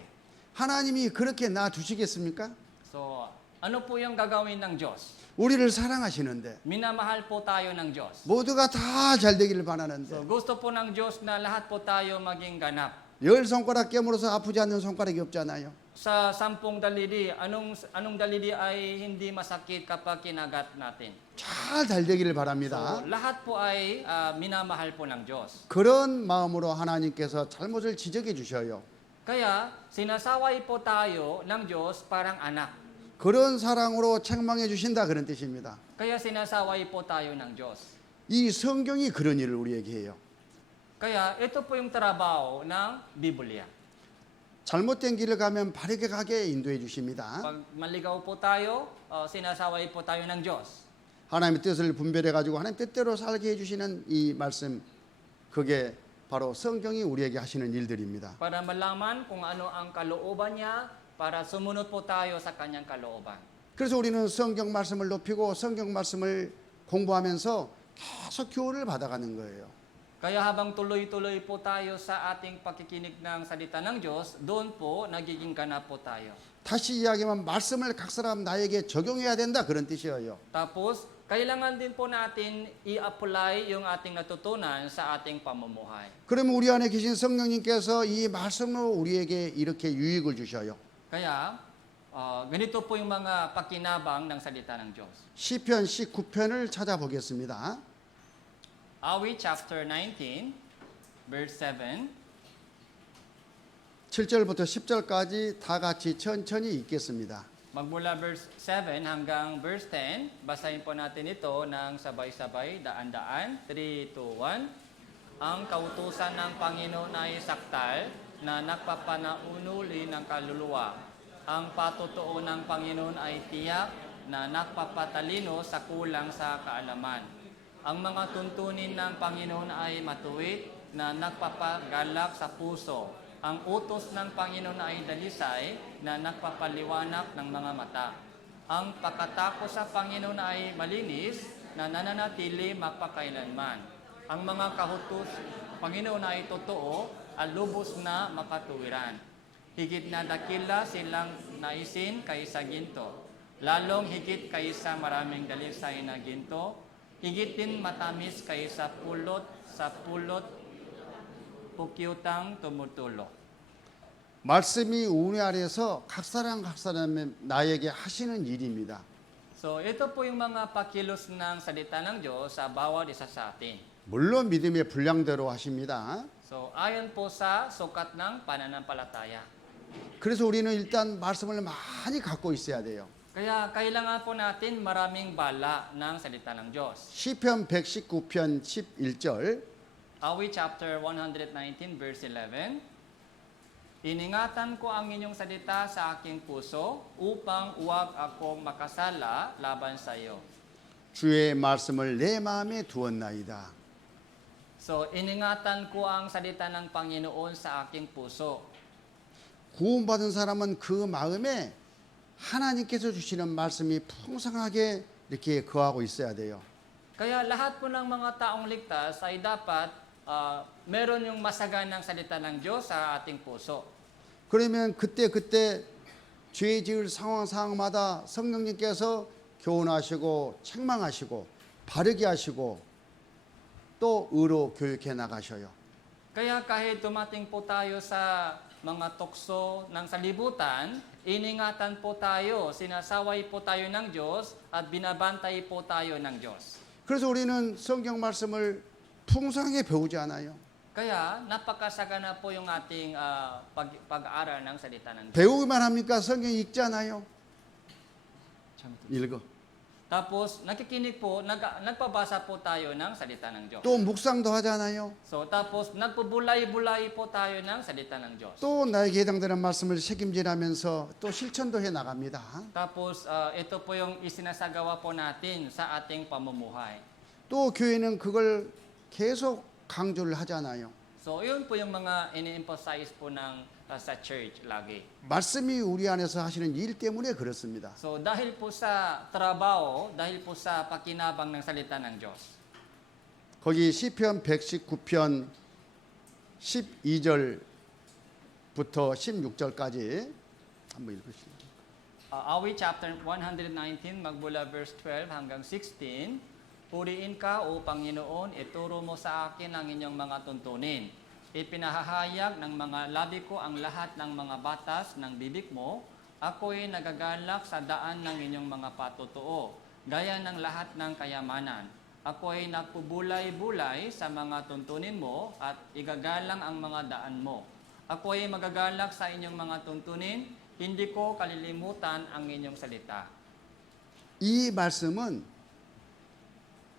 하나님이 그렇게 놔두시겠습니까? So, ano po yung gagawin ng Diyos? 우리를 사랑하시는데 Minamahal po tayo ng Diyos. 모두가 다 잘 되기를 So, 바라는데 gusto po ng Diyos na lahat po tayo maging ganap. 열 손가락 깨물어서 아프지 않는 손가락이 없잖아요. Sa 10 daliri, anong daliri ay hindi masakit kapag kinagat natin? 잘 되기를 바랍니다. So, lahat po ay minamahal po ng Diyos. 그런 마음으로 하나님께서 잘못을 지적해 주셔요. Kaya, sinasaway po tayo ng Diyos parang anak. 그런 사랑으로 책망해 주신다 그런 뜻입니다. Kaya sinasaway po tayo ng Diyos. 이 성경이 그런 일을 우리에게 해요. Kaya, ito po yung trabaho ng Biblia. 잘못된 길을 가면 바르게 가게 인도해 주십니다. Pag maligaw po tayo, sinasaway po tayo ng Diyos. 하나님의 뜻을 분별해 가지고 하나님 뜻대로 살게 해 주시는 이 말씀 그게 바로 성경이 우리에게 하시는 일들입니다. Para malaman kung ano ang kalooban niya, para sumunod po tayo sa kanyang kalooban. 그래서 우리는 성경 말씀을 높이고 성경 말씀을 공부하면서 계속 교훈을 받아가는 거예요. Kaya habang tuloy-tuloy po tayo sa ating pakikinig ng salita ng Diyos, doon po nagiging ganap po tayo. 다시 이야기하면 말씀을 각 사람 나에게 적용해야 된다 그런 뜻이에요. Tapos, kailangan din po natin i-apply yung ating natutunan sa ating pamumuhay. 그러면 우리 안에 계신 성령님께서 이 말씀으로 우리에게 이렇게 유익을 주셔요. Kaya, ganito po yung mga pakinabang ng salita ng Diyos. 시편 19편을 찾아보겠습니다. Awit chapter 19, verse 7. 7절부터 10절까지 다 같이 천천히 읽겠습니다. Magmula verse 7 hanggang verse 10, basahin po natin ito ng sabay-sabay, daan-daan. 3, 2, 1. Ang kautusan ng Panginoon ay saktal na nagpapanaunuli ng kaluluwa. Ang patotoo ng Panginoon ay tiyak na nagpapatalino sa kulang sa kaalaman. Ang mga tuntunin ng Panginoon ay matuwid na nagpapagalak sa puso. Ang utos ng Panginoon ay dalisay na nagpapaliwanag ng mga mata. Ang pagkatakot sa Panginoon ay malinis na nananatili magpakailanman. Ang mga kahutos Panginoon ay totoo at lubos na makatuwiran. Higit na dakila silang naisin kaysa ginto. Lalong higit kaysa maraming dalisay na ginto. Higit din matamis kaysa sa pulot pukyutang tumutulok. 말씀이 우리 안에서 각 사람 나에게 하시는 일입니다. So, ito po yung mga pakilos ng salita ng Diyos sa bawat isa sa atin. 물론 믿음의 분량대로 하십니다. So, ayon po sa sukat ng pananampalataya. 그래서 우리는 일단 말씀을 많이 갖고 있어야 돼요. Kaya kailangan po natin maraming bala ng salita ng Diyos. 시편 119편 11절 Awit chapter 119 verse 11. Iningatan ko ang inyong salita sa aking puso upang huwag akong makasala laban sa iyo. 주의 말씀을 내 마음에 두었나이다. So, iningatan ko ang salita ng Panginoon sa aking puso. 구원받은 사람은 그 마음에 하나님께서 주시는 말씀이 풍성하게 이렇게 거하고 있어야 돼요. Kaya lahat po ng mga taong ligtas ay dapat meron yung masaganang salita ng Diyos sa ating puso. 그러면 그때 죄 지을 상황마다 성령님께서 교훈하시고 책망하시고 바르게 하시고 또 의로 교육해 나가셔요. Kaya kahit dumating po tayo sa mga tukso ng salibutan, iningatan po tayo, sinasaway po tayo ng Diyos at binabantay po tayo ng Diyos. 그래서 우리는 성경 말씀을 풍성하게 배우지 않아요. Kaya napakasagana po yung ating pag-aaral ng salita ng Diyos. 배우기만 합니까? 성경 읽지 않아요. 읽어. Tapos nakikinig po, nagpabasa po tayo ng salita ng Diyos. 또 묵상도 하잖아요. So tapos nagpubulay-bulay po tayo ng salita ng Diyos. 또 나에게 해당되는 말씀을 책임지라면서 또 실천도 해 나갑니다. Tapos ito po yung isinasagawa po natin sa ating pamumuhay. 또 교회는 그걸 계속 강조를 하잖아요. So yun po yung mga ini-emphasize po ng sa church lagi. 말씀이 우리 안에서 하시는 일 때문에 그렇습니다. So dahil po sa trabaho, dahil po sa pakinabang ng salita ng Diyos. 거기 시편 119편 12절부터 16절까지 한번 읽으시죠. Awit chapter 119 magmula verse 12 hanggang 16. Puriin ka, O Panginoon, ituro mo sa akin ang inyong mga tuntunin. Ipinahahayag ng mga labi ko ang lahat ng mga batas ng bibig mo. Ako'y nagagalak sa daan ng inyong mga patotoo, gaya ng lahat ng kayamanan. Ako'y nagpubulay-bulay sa mga tuntunin mo at igagalang ang mga daan mo. Ako'y magagalak sa inyong mga tuntunin, hindi ko kalilimutan ang inyong salita. 이 말씀은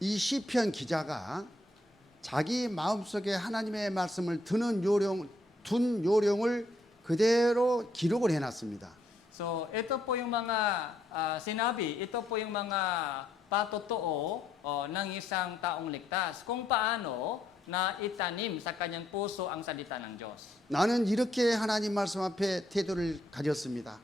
이 시편 기자가 자기 마음속에 하나님의 말씀을 둔 요령을 그대로 기록을 해놨습니다. So, ito po yung mga sinabi, ito po yung mga patotoo ng isang taong ligtas. Kung paano na itanim sa kanyang puso ang salita ng Diyos. 나는 이렇게 하나님 말씀 앞에 태도를 가졌습니다.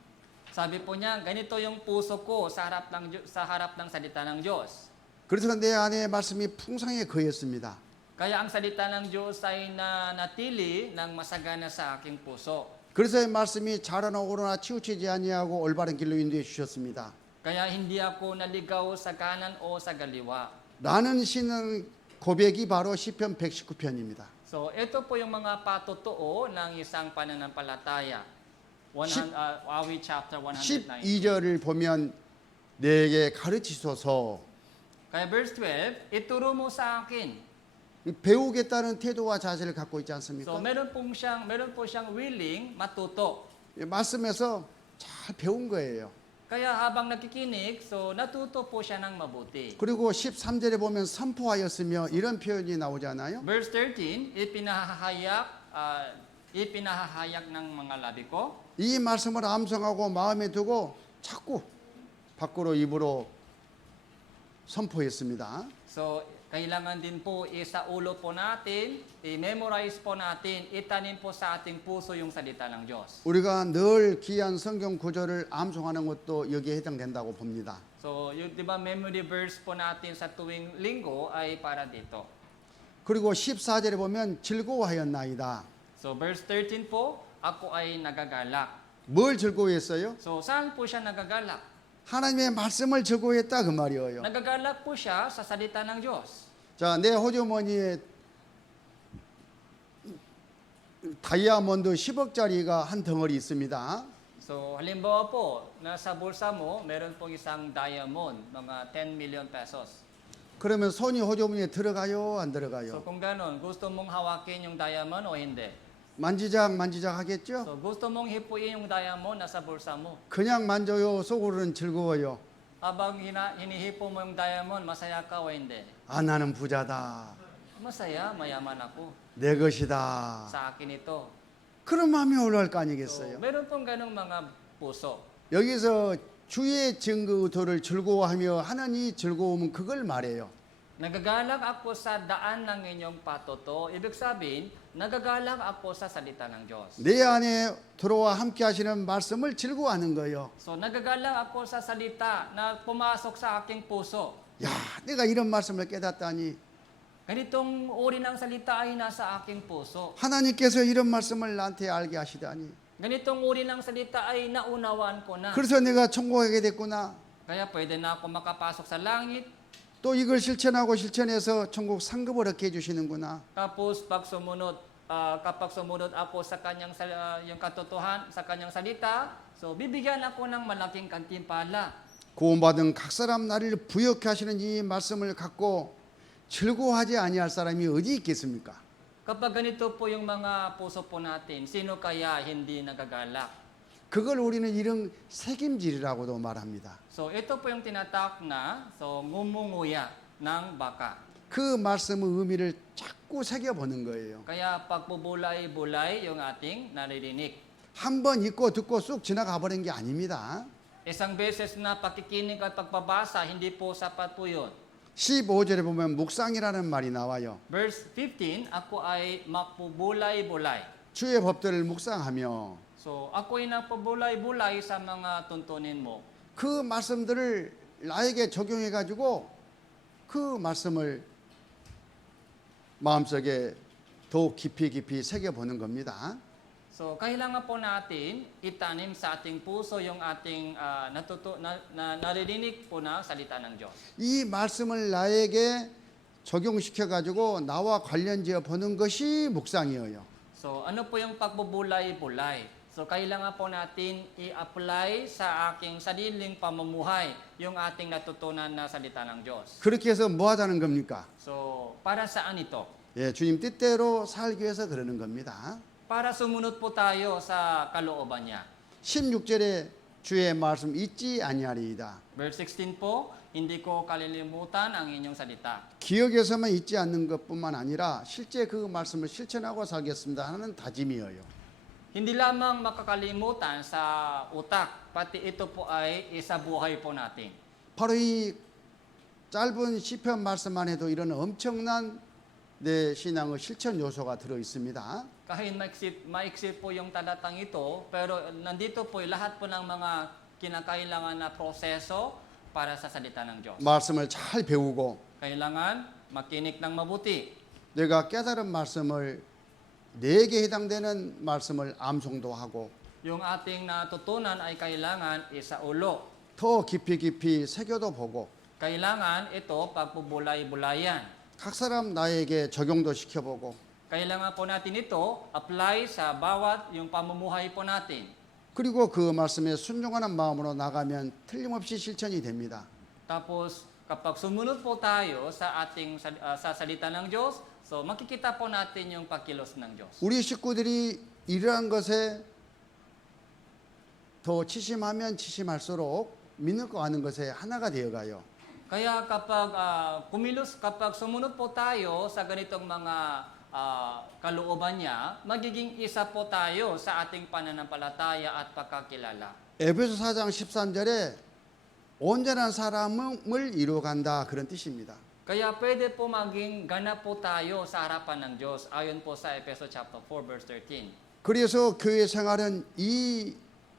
Sabi po niya, ganito yung puso ko sa harap ng salita ng Diyos. 그래서 내 안에 말씀이 풍성하게 거했습니다. Kaya ang salita ng Diyos ay natili ng masagana sa aking puso. 그래서 이 말씀이 자라나오거나 치우치지 아니하고 올바른 길로 인도해 주셨습니다. Kaya hindi ako naligaw sa kanan o sa galiwa. 라는 신앙 고백이 바로 시편 119편입니다. So, ito po yung mga patotoo ng isang pananampalataya. Awit chapter 109. 12절을 보면 내게 가르치소서. Kaya verse 12, ituro mo sa akin. 배우겠다는 태도와 자세를 갖고 있지 So, 않습니까? meron po siyang willing matuto. 말씀에서 잘 배운 거예요. Kaya habang nakikinig, so natuto po siya ng mabuti. 그리고 13절에 보면 선포하였으며 이런 표현이 나오잖아요. Verse 13, ipinahahayag ng mga labi ko. 이 말씀을 암송하고 마음에 두고 자꾸 밖으로 입으로 선포했습니다. So, kailangan din po sa ulo po natin, i-memorize po natin, itanim po sa ating puso yung salita ng Diyos. 우리가 늘 귀한 성경 구절을 암송하는 것도 여기에 해당된다고 봅니다. So, yung 'di ba memory verse po natin sa tuwing linggo ay para dito. 그리고 14절에 보면 즐거워하였나이다. So, verse 13 po, ako ay nagagalak. 뭘 즐거워했어요? So, saan po siya nagagalak? 하나님의 말씀을 즐거워했다 그 말이에요. Nagagalak po siya sa salita ng Diyos. 자, 내 호주머니에 다이아몬드 10억짜리가 한 덩어리 있습니다. So, halimbawa po, nasa bulsa mo, meron pong isang diamond, mga 10 million pesos. 그러면 손이 호주머니에 들어가요, 안 So, 들어가요? kung ganon, gusto mong hawakin yung diamond o hindi? 만지작 하겠죠? So gusto mong hipuin yung diamond nasa bulsa mo. 그냥 만져요. 속으로는 즐거워요. Habang hinihipo mo yung diamond, masaya ka o hindi? 아, 나는 부자다. Masaya, mayaman ako. 내 것이다. Sa akin ito. 그런 마음이 올라갈 거 So, 아니겠어요? meron pong ganong mga puso. 여기서 주의 증거토를 즐거워하며 하는 이 즐거움은 그걸 말해요. Nagagalak ako sa daan ng inyong patoto. Ibig sabihin, nagagalak ako sa salita ng Diyos. 내 안에 들어와 함께 하시는 말씀을 즐거워하는 거예요. So, nagagalak ako sa salita na pumasok sa aking puso. 야, 내가 이런 말씀을 깨닫다니 Ganitong uri ng salita ay nasa aking puso. 하나님께서 이런 말씀을 나한테 알게 하시다니. Ganitong uri ng salita ay naunawaan ko na. 그래서 내가 천국하게 됐구나. Kaya pwede na ako makapasok sa langit. 또 이걸 실천하고 실천해서 천국 상급을 얻게 해주시는구나. Tapos kapag sumunod ako sa kanyang yung katotohan sa kanyang salita, so bibigyan ako ng malaking kantimpala. 구원받은 각 사람 나를 부욕해 하시는 이 말씀을 갖고 즐거워하지 아니할 사람이 어디 있겠습니까? Kapag ganito po yung mga puso po natin, sino kaya hindi nagagalak? 그걸 우리는 이런 책임질이라고도 말합니다. So ito po yung tinatak na ngumunguya ng baka. 그 말씀의 의미를 자꾸 새겨보는 거예요. Kaya pagpubulay-bulay yung ating naririnig. 한 번 읽고 듣고 쑥 지나가 버린 게 아닙니다. Isang beses na pakikinig at pagbabasa, hindi po sapat po yun. 15절에 보면 묵상이라는 말이 나와요. Verse 15, ako ay magpubulay-bulay. 주의 법들을 묵상하며 So, ako'y napabulay-bulay sa mga tuntunin mo. 그 말씀들을 나에게 적용해 가지고 그 말씀을 마음속에 더욱 깊이 새겨보는 겁니다. So, kailangan po natin itanim sa ating puso yung ating naririnig po na salita ng Diyos. 이 말씀을 나에게 적용시켜 가지고 나와 관련지어 보는 것이 묵상이에요. So, ano po yung pagbubulay-bulay? So, kailangan po natin i-apply sa aking sariling pamumuhay yung ating natutunan na salita ng Diyos. 그렇게 해서 뭐 하자는 겁니까? So, para saan ito? 예, 주님 뜻대로 살기 위해서 그러는 겁니다. Para sumunod po tayo sa kalooban niya. 16절에 주의 말씀 잊지 아니하리이다. Verse 16 po, hindi ko kalilimutan ang inyong salita. 기억에서만 잊지 않는 것뿐만 아니라 실제 그 말씀을 실천하고 살겠습니다 하는 다짐이에요. Hindi lamang makakalimutan sa utak, pati ito po ay isabuhay po natin. 바로 이 짧은 시편 말씀만 해도 이런 엄청난 내 신앙의 실천 요소가 들어 있습니다. Kahit maiksi po yung talatang ito, pero nandito po lahat po ng mga kinakailangan na proseso para sa salita ng Diyos. 말씀을 잘 배우고 Kailangan makinig ng mabuti. 내가 깨달은 말씀을 내게 해당되는 말씀을 암송도 하고 Yung ating natutunan ay kailangan isaulo. 더 깊이 새겨도 보고 Kailangan ito pagpubulay-bulayan. 각 사람 나에게 적용도 시켜보고 Kailangan po natin ito apply sa bawat yung pamumuhay po natin. 그리고 그 말씀에 순종하는 마음으로 나가면 틀림없이 실천이 됩니다. Tapos kapag sumunod po tayo sa ating sa salita ng Diyos, so makikita po natin yung pagkilos ng Diyos. 우리 식구들이 이러한 것에 더 치심하면 치심할수록 믿는 거 아는 것에 하나가 되어가요. Kaya kapag sumunod po tayo sa ganitong mga kalooban niya, magiging isa po tayo sa ating pananampalataya at pagkakilala. 에베소 4장 13절에 온전한 사람을 이루어간다 그런 뜻입니다. Kaya pwede po maging ganap po tayo sa harapan ng Diyos ayon po sa Efeso chapter 4 verse 13. 그래서 교회 생활은 이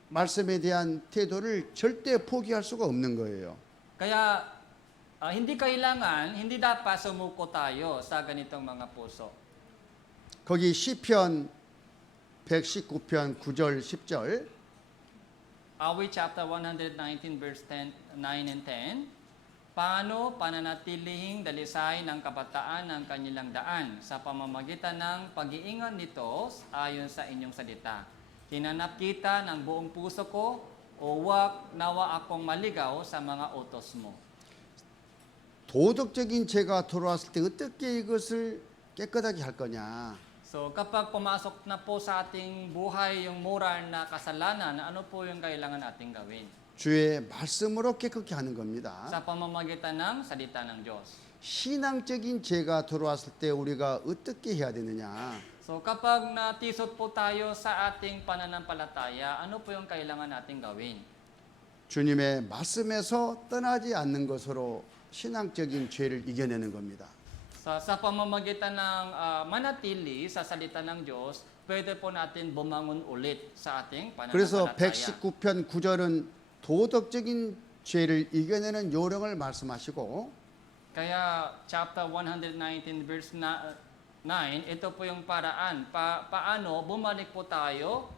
말씀에 대한 태도를 절대 포기할 수가 없는 거예요. Kaya hindi dapat sumuko tayo sa ganitong mga puso. 거기 시편 119편 9절 10절 Awit chapter 119 verse 9 and 10. Paano pananatilihing dalisay ng kabataan ng kanilang daan sa pamamagitan ng pag-iingat nito ayon sa inyong salita. Hinanap kita ng buong puso ko, o wag nawa akong maligaw sa mga utos mo. 도덕적인 죄가 들어왔을 때 어떻게 이것을 깨끗하게 할 거냐? So kapag pumasok na po sa ating buhay yung moral na kasalanan, ano po yung kailangan nating gawin? 주의 말씀으로 깨끗게 하는 겁니다. Sa pamamagitan ng salita ng Diyos. 신앙적인 죄가 들어왔을 때 우리가 어떻게 해야 되느냐? So kapag natisod po tayo sa ating pananampalataya, ano po yung kailangan nating gawin? 주님의 말씀에서 떠나지 않는 것으로 신앙적인 죄를 이겨내는 겁니다. Sa pamamagitan ng manatili sa salita ng Diyos, pwede po natin bumangon ulit sa ating 그래서 pananampalataya. 119편 9절은 도덕적인 죄를 이겨내는 요령을 말씀하시고 Kaya chapter 119 verse 9, ito po yung paraan. Paano bumangon po tayo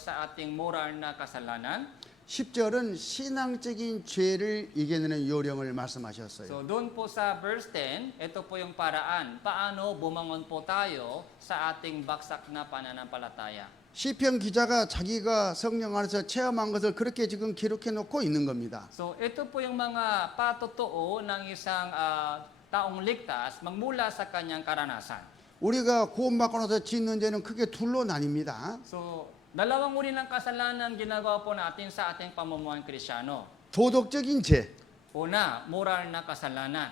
sa ating moral na kasalanan. 10절은 신앙적인 죄를 이겨내는 요령을 말씀하셨어요. So doon po sa verse 10, ito po yung paraan. Paano bumangon po tayo sa ating baksak na pananampalataya. 시편 기자가 자기가 성령 안에서 체험한 것을 그렇게 지금 기록해 놓고 있는 겁니다. So ito po yung mga patotoo ng isang taong ligtas magmula sa kanyang karanasan. 우리가 구원받고 나서 짓는 죄는 크게 둘로 나뉩니다. So dalawang uri ng kasalanan ginagawa po natin sa ating pamumuhay Kristiyano. 도덕적인 죄, Una, moral na kasalanan.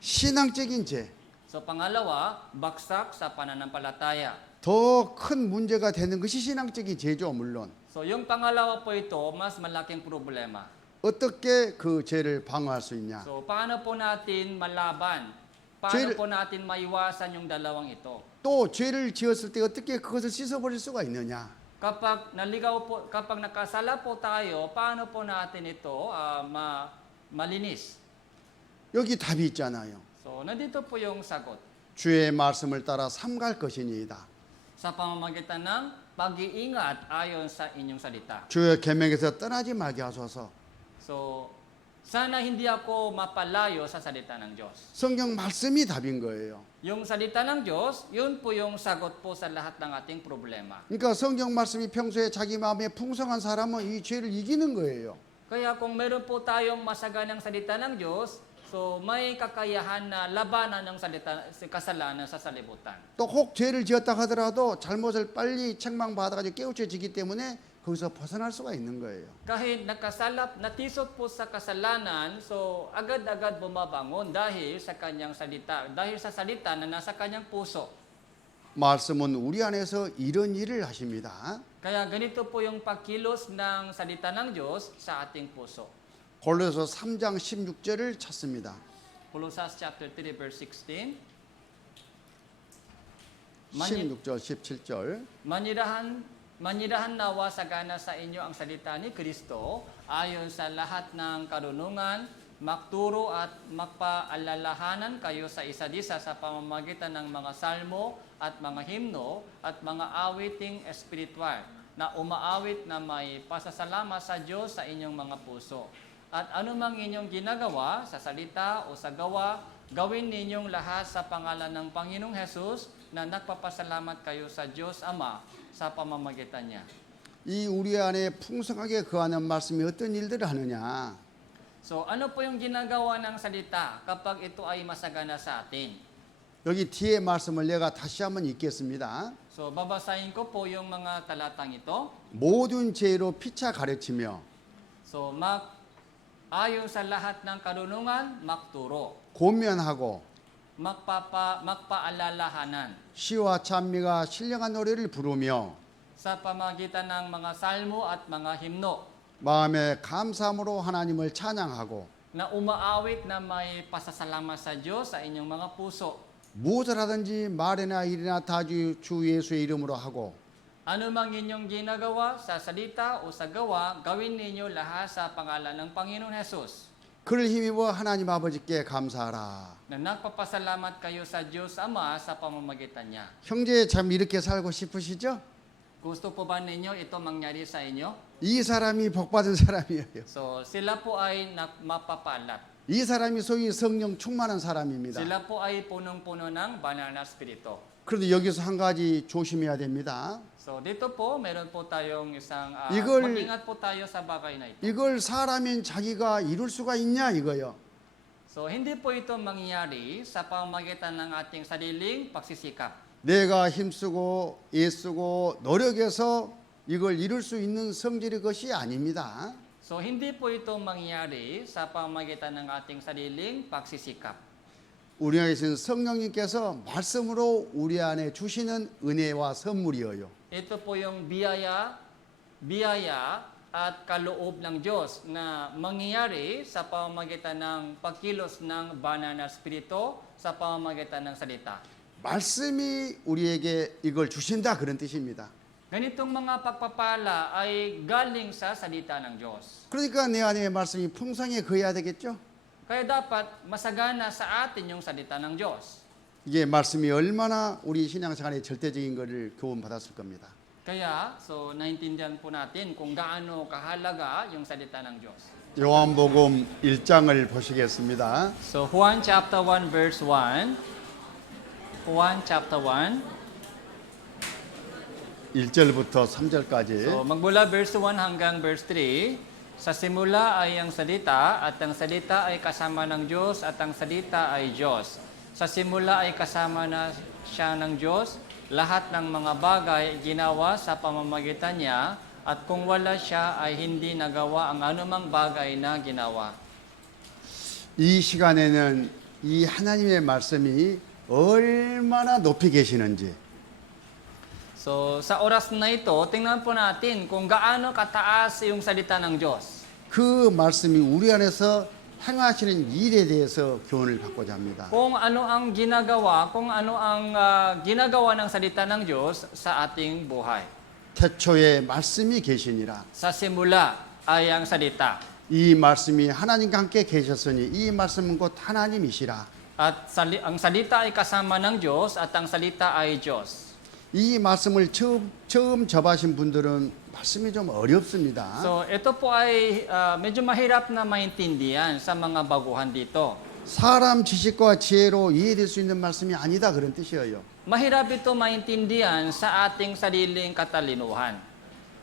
신앙적인 죄. So pangalawa, baksak sa pananampalataya. 더 큰 문제가 되는 것이 신앙적인 죄죠, 물론. So yung pangalawa po ito, mas malaking problema. 어떻게 그 죄를 방어할 수 있냐? So paano po natin malaban? Paano 죄를- po natin maiwasan yung dalawang ito? 또 죄를 지었을 때 어떻게 그것을 씻어버릴 수가 있느냐? Kapag kapag nakasala po tayo, paano po natin ito malinis? 여기 답이 있잖아요. So nandito po yung sagot. 주의 말씀을 따라 삼갈 것이니이다. Sa pamamagitan ng pag-iingat ayon sa inyong salita. 주의 계명에서 떠나지 말게 하소서. So, sana hindi ako mapalayo sa salita ng Diyos. 성경 말씀이 답인 거예요. Yung salita ng Diyos, yun po yung sagot po sa lahat ng ating problema. 그러니까 성경 말씀이 평소에 자기 마음에 풍성한 사람은 이 죄를 이기는 거예요. Kaya kung meron po tayong masaganang salita ng Diyos, so may kakayahan na labanan ng kasalanan sa salibutan. 또 혹 죄를 지었다 하더라도 잘못을 빨리 책망받아가지고 깨우쳐지기 때문에 거기서 벗어날 수가 있는 거예요. Kahit natisot po sa kasalanan, so agad-agad bumabangon dahil sa kanyang salita, dahil sa salita na nasa kanyang puso. 말씀은 우리 안에서 이런 일을 하십니다. Kaya ganito po yung pagkilos ng salita ng Diyos sa ating puso. 골로새 3장 16절을 찾습니다. Colossus chapter 3 verse 16. 16절, 17절. Manirahan nawa sagana sa inyo ang salita ni Kristo ayon sa lahat ng karunungan, magturo at magpaalalahanan kayo sa isa't isa sa pamamagitan ng mga salmo at mga himno at mga awiting espiritual na umaawit na may pasasalamat sa Diyos sa inyong mga puso. At anumang inyong ginagawa sa salita o sa gawa, gawin ninyong lahat sa pangalan ng Panginoong Hesus na nagpapasalamat kayo sa Diyos Ama sa pamamagitan niya. 이 우리 안에 풍성하게 거하는 말씀이 어떤 일들을 하느냐? So, ano po yung ginagawa ng salita kapag ito ay masagana sa atin? 여기 뒤에 말씀을 내가 다시 한번 읽겠습니다. So, babasahin ko po yung mga talatang ito. 모든 죄로 피차 가르치며 So, ayon sa lahat ng karunungan, magturo. 권면하고 magpaalalahanan 시와 찬미가 신령한 노래를 부르며 sa pamagitan ng mga salmo at mga himno 마음에 감사함으로 하나님을 찬양하고 na umaawit na may pasasalamat sa Diyos sa inyong mga puso. 무엇을 하든지 말이나 일이나 다 주 예수의 이름으로 하고 Ano mang inyong ginagawa sa salita o sa gawa, gawin ninyo lahat sa pangalan ng Panginoon Hesus. 그를 힘입어 하나님 아버지께 감사하라. Na nagpapasalamat kayo sa Diyos Ama sa pamamagitan niya. 형제 참 이렇게 살고 싶으시죠? Gusto po ba ninyo ito mangyari sa inyo? 이 사람이 복받은 사람이에요. So, sila po ay mapapalat. 이 사람이 소위 성령 충만한 사람입니다. Sila po ay punong-puno ng banal na spirito. 그런데 여기서 한 가지 조심해야 됩니다. So, dito po, meron po tayong isang, 이걸- mag-ingat po tayo sa bagay na ito. 이걸 사람인 자기가 이룰 수가 있냐 이거요. So hindi po ito mangyayari sa pamamagitan ng ating sariling pagsisikap. 내가 힘쓰고 애쓰고 노력해서 이걸 이룰 수 있는 성질의 것이 아닙니다. So hindi po ito mangyayari sa pamamagitan ng ating sariling pagsisikap. 우리 안에 계신 성령님께서 말씀으로 우리 안에 주시는 은혜와 선물이에요. Ito po yung biyaya at kaloob ng Diyos na mangyayari sa pamamagitan ng pagkilos ng banal na espiritu sa pamamagitan ng salita. 말씀이 우리에게 이걸 주신다 그런 뜻입니다. Ganitong mga pagpapala ay galing sa salita ng Diyos. 그러니까 내 안에 말씀이 풍성해 거해야 되겠죠? Kaya dapat masagana sa atin yung salita ng Diyos. 이게 말씀이 얼마나 우리 신앙생활에 절대적인 것을 교훈받았을 겁니다. Kaya, so naintindihan po natin kung gaano kahalaga yung salita ng Diyos. 요한복음 1장을 보시겠습니다. So Juan chapter 1 verse 1. Juan chapter 1. 1절부터 3절까지. So magmula verse 1 hanggang verse 3. Sa simula ay ang salita at ang salita ay kasama ng Diyos at ang salita ay Diyos. Sa simula ay kasama na siya ng Diyos. Lahat ng mga bagay ginawa sa pamamagitan niya at kung wala siya ay hindi nagawa ang anumang bagay na ginawa. 이 시간에는 이 하나님의 말씀이 얼마나 높이 계시는지 So sa oras na ito, tingnan po natin kung gaano kataas yung salita ng Diyos. 그 말씀이 우리 안에서 행하시는 일에 대해서 교훈을 받고자 합니다. Kung ano ang ginagawa, ginagawa ng salita ng Diyos sa ating buhay. 태초에 말씀이 계시니라. Sa simula ay ang salita. 이 말씀이 하나님과 함께 계셨으니 이 말씀은 곧 하나님이시라. At ang salita ay kasama ng Diyos at ang salita ay Diyos. 이 말씀을 처음 접하신 분들은 말씀이 좀 어렵습니다. So ito po ay medyo mahirap na maintindihan sa mga baguhan dito. 사람 지식과 지혜로 이해될 수 있는 말씀이 아니다 그런 뜻이에요. Mahirap ito maintindihan sa ating sariling katalinuhan.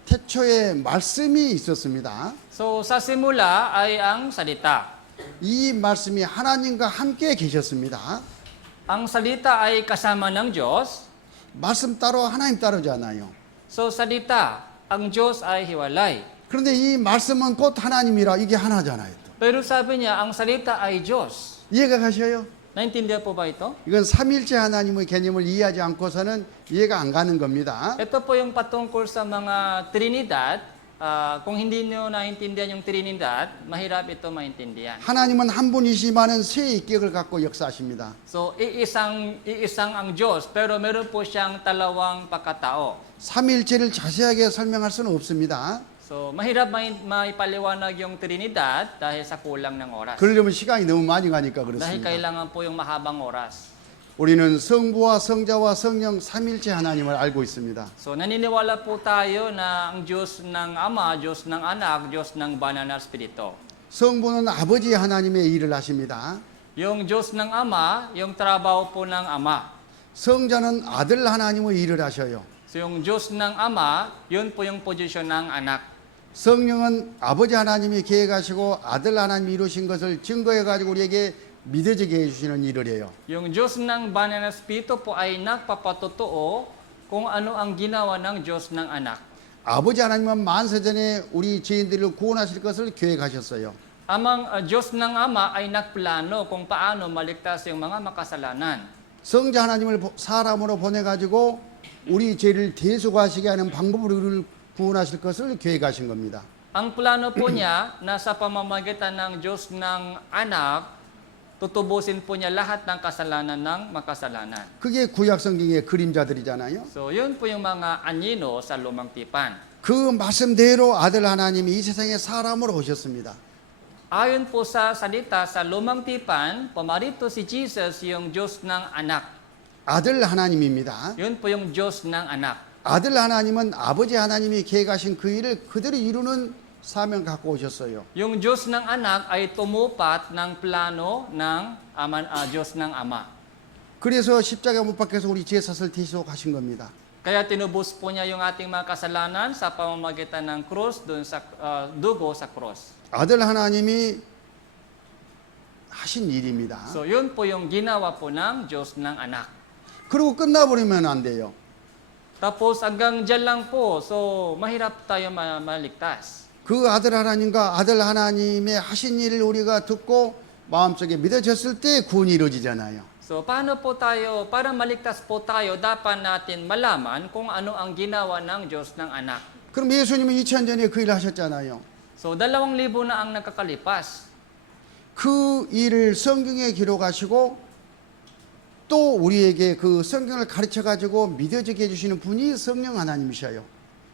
태초에 말씀이 있었습니다. So sa simula ay ang salita. 이 말씀이 하나님과 함께 계셨습니다. Ang salita ay kasama ng Diyos. 말씀 따로 하나님 따르지 않아요. So salita, ang Diyos ay hiwalay. 그런데 이 말씀은 곧 하나님이라 이게 하나잖아요. 또. Pero sabi niya, ang salita ay Diyos. 이해가 가셔요? Naintindihan po ba ito? 이건 삼일째 하나님의 개념을 이해하지 않고서는 이해가 안 가는 겁니다. Ito po yung patungkol sa mga Trinidad. Kung hindi nyo naintindihan yung Trinidad, mahirap ito maintindihan. 하나님은 한 분이시만은 세 인격을 갖고 역사하십니다. So, iisang ang Diyos, pero meron po siyang dalawang pagkatao. 삼일째를 자세하게 설명할 수는 없습니다. So, mahirap maipaliwanag yung Trinidad dahil sa kulang ng oras. 그러려면 시간이 너무 많이 가니까 Dahil 그렇습니다. kailangan po yung mahabang oras. 우리는 성부와 성자와 성령 삼일째 하나님을 알고 있습니다. So, naniniwala po tayo na ang Diyos ng Ama, Diyos ng Anak, Diyos ng Banal na Espiritu. 성부는 아버지 하나님의 일을 하십니다. Yung Diyos ng Ama, yung trabaho po ng Ama. 성자는 아들 하나님의 일을 하셔요. So, yung Diyos ng Ama, yun po yung posisyon ng anak. 성령은 아버지 하나님이 계획하시고 아들 하나님이 이루신 것을 증거해 가지고 우리에게 믿어지게 해주시는 일을 해요. Yung Diyos ng Banal na Espiritu po ay nagpapatotoo kung ano ang ginawa ng Diyos ng anak. 아버지 하나님은 만세전에 우리 죄인들을 구원하실 것을 계획하셨어요. Amang Diyos ng Ama ay nagplano kung paano maligtas yung mga makasalanan. 성자 하나님을 사람으로 보내 가지고 우리 죄를 대속하시게 하는 방법으로 우리를 구원하실 것을 계획하신 겁니다. Ang plano po niya na sa pamamagitan ng Diyos ng anak, tutubusin po niya lahat ng kasalanan ng makasalanan. 그게 구약 성경의 그림자들이잖아요. So, yun po yung mga anyino sa lumang tipan. 그 말씀대로 아들 하나님이 이 세상에 사람으로 오셨습니다. Ayon po sa salita sa lumang tipan, pumarito si Jesus yung Diyos ng anak. 아들 하나님입니다. Yun po yung Diyos ng anak. 아들 하나님은 아버지 하나님이 계획하신 그 일을 그대로 이루는 사명 갖고 오셨어요. Yung Diyos ng anak ay tumupat ng plano ng Diyos ng Ama. 그래서 십자가 못 박혀서 우리 죄 사슬 대속하신 겁니다. Kaya tinubos po niya yung ating mga kasalanan sa pamamagitan ng krus, dun sa dugo sa krus. 아들 하나님이 하신 일입니다. So yun po yung ginawa po ng Diyos ng anak. 그리고 끝나버리면 안 돼요. Tapos hanggang dyan lang po, so mahirap tayo maligtas. 그 아들 하나님과 아들 하나님의 하신 일을 우리가 듣고 마음속에 믿어졌을 때 구원이 이루어지잖아요. So paano po tayo, para maligtas po tayo, dapat natin malaman kung ano ang ginawa ng Diyos ng anak. 그럼 예수님은 2000년 전에 그 일을 하셨잖아요. So 2,000 na ang nakakalipas. 그 일을 성경에 기록하시고 또 우리에게 그 성경을 가르쳐 가지고 믿어지게 해주시는 분이 성령 하나님이셔요.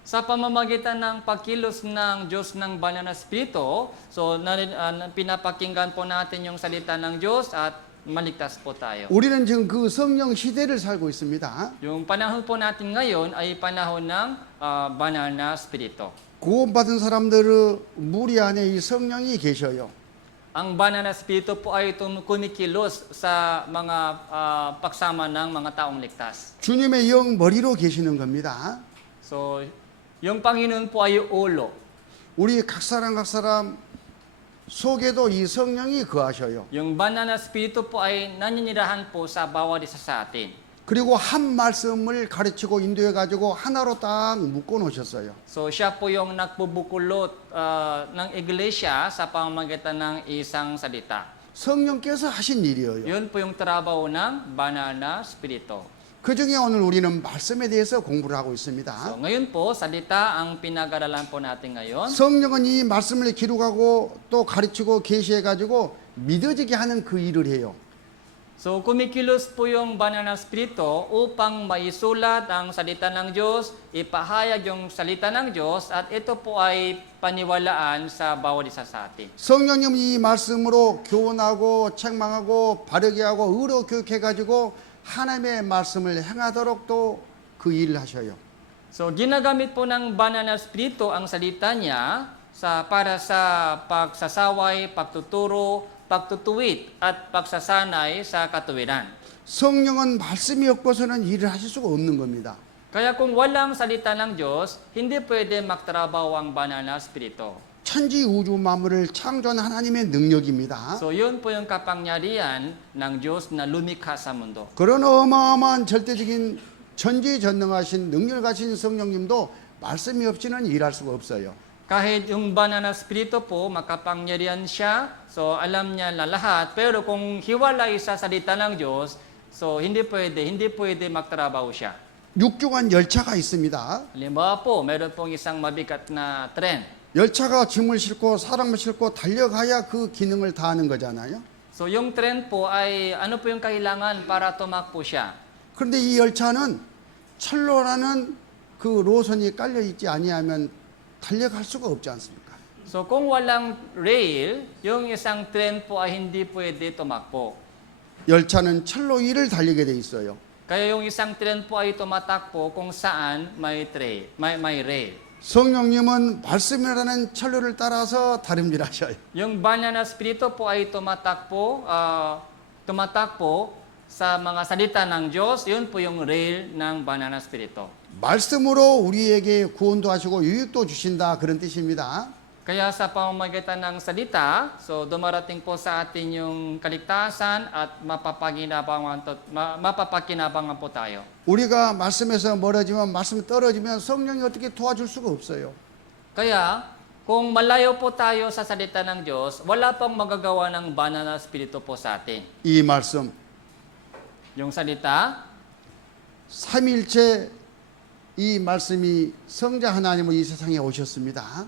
Sa pamamagitan ng pagkilos ng Diyos ng Banal na Espiritu, so pinapakinggan po natin yung salita ng Diyos at maligtas po tayo. 우리는 지금 그 성령 시대를 살고 있습니다. Yung panahon po natin ngayon ay panahon ng Banal na Espiritu. 구원받은 사람들의 무리 안에 이 성령이 계셔요. Ang Banal na Espiritu po ay kumikilos sa mga pagsama ng mga taong ligtas. 주님의 영 머리로 계시는 겁니다. So, yung Panginoon po ay ulo. 우리 각 사람 속에도 이 성령이 거하셔요. Yung Banal na Espiritu po ay naninirahan po sa bawat isa sa atin. 그리고 한 말씀을 가르치고 인도해 가지고 하나로 딱 묶어 놓으셨어요. So, siya po yung nagbubukulot ng iglesia sa pamamagitan ng isang salita. 성령께서 하신 일이에요. Yun po yung trabaho ng Banal na Espiritu. 그 중에 오늘 우리는 말씀에 대해서 공부를 하고 So, 있습니다. ngayon po, salita ang pinag-aralan po natin ngayon. 성령은 이 말씀을 기록하고 또 가르치고 계시해 가지고 믿어지게 하는 그 일을 해요. So, kumikilos po yung Banal na Espiritu upang maisulat ang salita ng Diyos, ipahayag yung salita ng Diyos, at ito po ay paniwalaan sa bawat isa sa atin. 성령님은 이 말씀으로 교훈하고 책망하고 바르게 하고 의로 교육해 가지고 하나님의 말씀을 행하도록 또 그 일을 하셔요. So, ginagamit po ng Banal na Espiritu ang salita niya para sa pagsasaway, pagtuturo, pagtutuwid, at pagsasanay sa katuwiran. 성령은 말씀이 없고서는 일을 하실 수가 없는 겁니다. Kaya kung walang salita ng Diyos, hindi pwede magtrabaho ang Banal na Espiritu. 천지 우주 만물을 창조한 하나님의 능력입니다. So, yun po yung kapangyarihan ng Diyos na lumikha sa mundo. 그런 어마어마한 절대적인 전지전능하신 능력 가신 성령님도 말씀이 없이는 일할 수가 없어요. Kahit yung Banal na Espiritu po, makapangyarihan siya, so alam niya lahat, pero kung hiwalay sa salita ng Diyos, so hindi pwede magtrabaho siya. 육중한 열차가 있습니다. Halimbawa po, meron pong isang mabigat na tren. 열차가 짐을 싣고 사람을 싣고 달려가야 그 기능을 다하는 거잖아요. So yung tren po ay ano po yung kailangan para tumakbo siya? 그런데 이 열차는 철로라는 그 로선이 깔려 있지 아니하면 달려갈 수가 없지 않습니까? So kung walang rail, yung isang tren po ay hindi pwede tumakbo. 열차는 철로 위를 달리게 돼 있어요. Kaya yung isang tren po ay tumatakbo kung saan may rail. 성령님은 말씀이라는 철로를 따라서 다름질하셔요. Yung Banal na Espiritu po ay tumatakbo sa mga salita ng Diyos. Yun po yung rail ng Banal na Espiritu. 말씀으로 우리에게 구원도 하시고 유익도 주신다 그런 뜻입니다. Kaya sa pamamagitan ng salita, so dumarating po sa atin yung kaligtasan at mapapakinabangan po tayo. 우리가 말씀에서 멀어지면 말씀 떨어지면 성령이 어떻게 도와줄 수가 없어요. Kaya, kung malayo po tayo sa salita ng Diyos, wala pong magagawa ng Banal na Espiritu po sa atin. 이 말씀 Yung salita, 삼일체 이 말씀이 성자 하나님은 이 세상에 오셨습니다.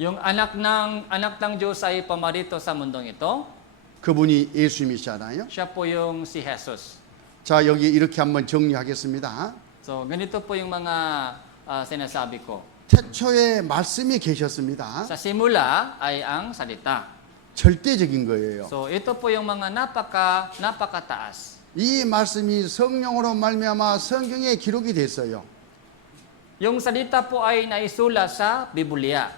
yung anak ng Diyos ay pamarito sa mundong ito. 그분이 예수님이시잖아요. Siya po yung si Jesus. 자, 여기 이렇게 한번 정리하겠습니다. So, ganito po yung mga sinasabi ko. 태초에 말씀이 계셨습니다. Sa simula ay ang salita. 절대적인 거예요. So, ito po yung mga napakataas. 이 말씀이 성령으로 말미암아 성경에 기록이 됐어요. Yung salita po ay naisula sa Biblia.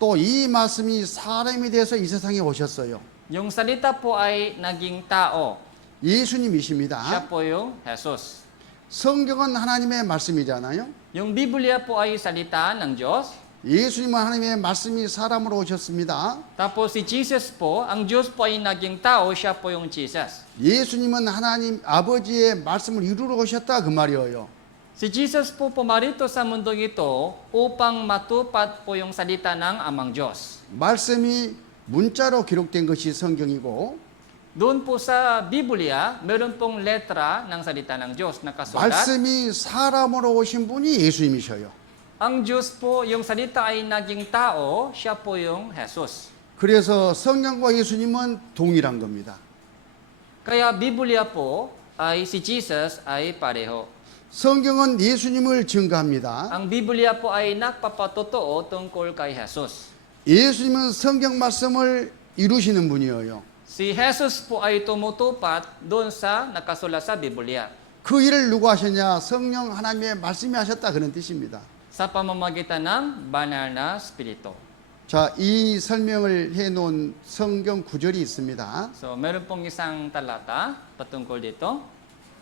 또 이 말씀이 사람이 돼서 이 세상에 오셨어요. Yung salita po ay naging tao. Siya 예수님이십니다. po yung Jesus. 성경은 하나님의 말씀이잖아요. Yung Biblia po ay salita ng Diyos. 예수님은 하나님의 말씀이 사람으로 오셨습니다. Tapos si Jesus po, ang Diyos po ay naging tao, siya po yung Jesus. 예수님은 하나님 아버지의 말씀을 이루러 오셨다 그 말이에요. Si Jesus po pumarito sa mundong ito upang matupad po yung salita ng Amang Diyos. 말씀이 문자로 기록된 것이 성경이고 Doon po sa Biblia, meron pong letra ng salita ng Diyos na kasulat. 말씀이 사람으로 오신 분이 예수님이셔요. Ang Diyos po, yung salita ay naging tao, siya po yung Jesus. 그래서 성령과 예수님은 동일한 겁니다. Kaya Biblia po ay si Jesus ay pareho. 성경은 예수님을 증거합니다. Ang Biblia po ay nagpapatotoo tungkol kay Jesus. 예수님은 성경 말씀을 이루시는 분이에요. Si Jesus po ay tumutupad doon sa nakasulat sa Biblia. 그 일을 누가 하셨냐? 성령 하나님의 말씀이 하셨다 그런 뜻입니다. Sa pamamagitan ng banal na Espiritu. 자, 이 설명을 해놓은 성경 구절이 있습니다. So, meron pong isang talata patungkol dito.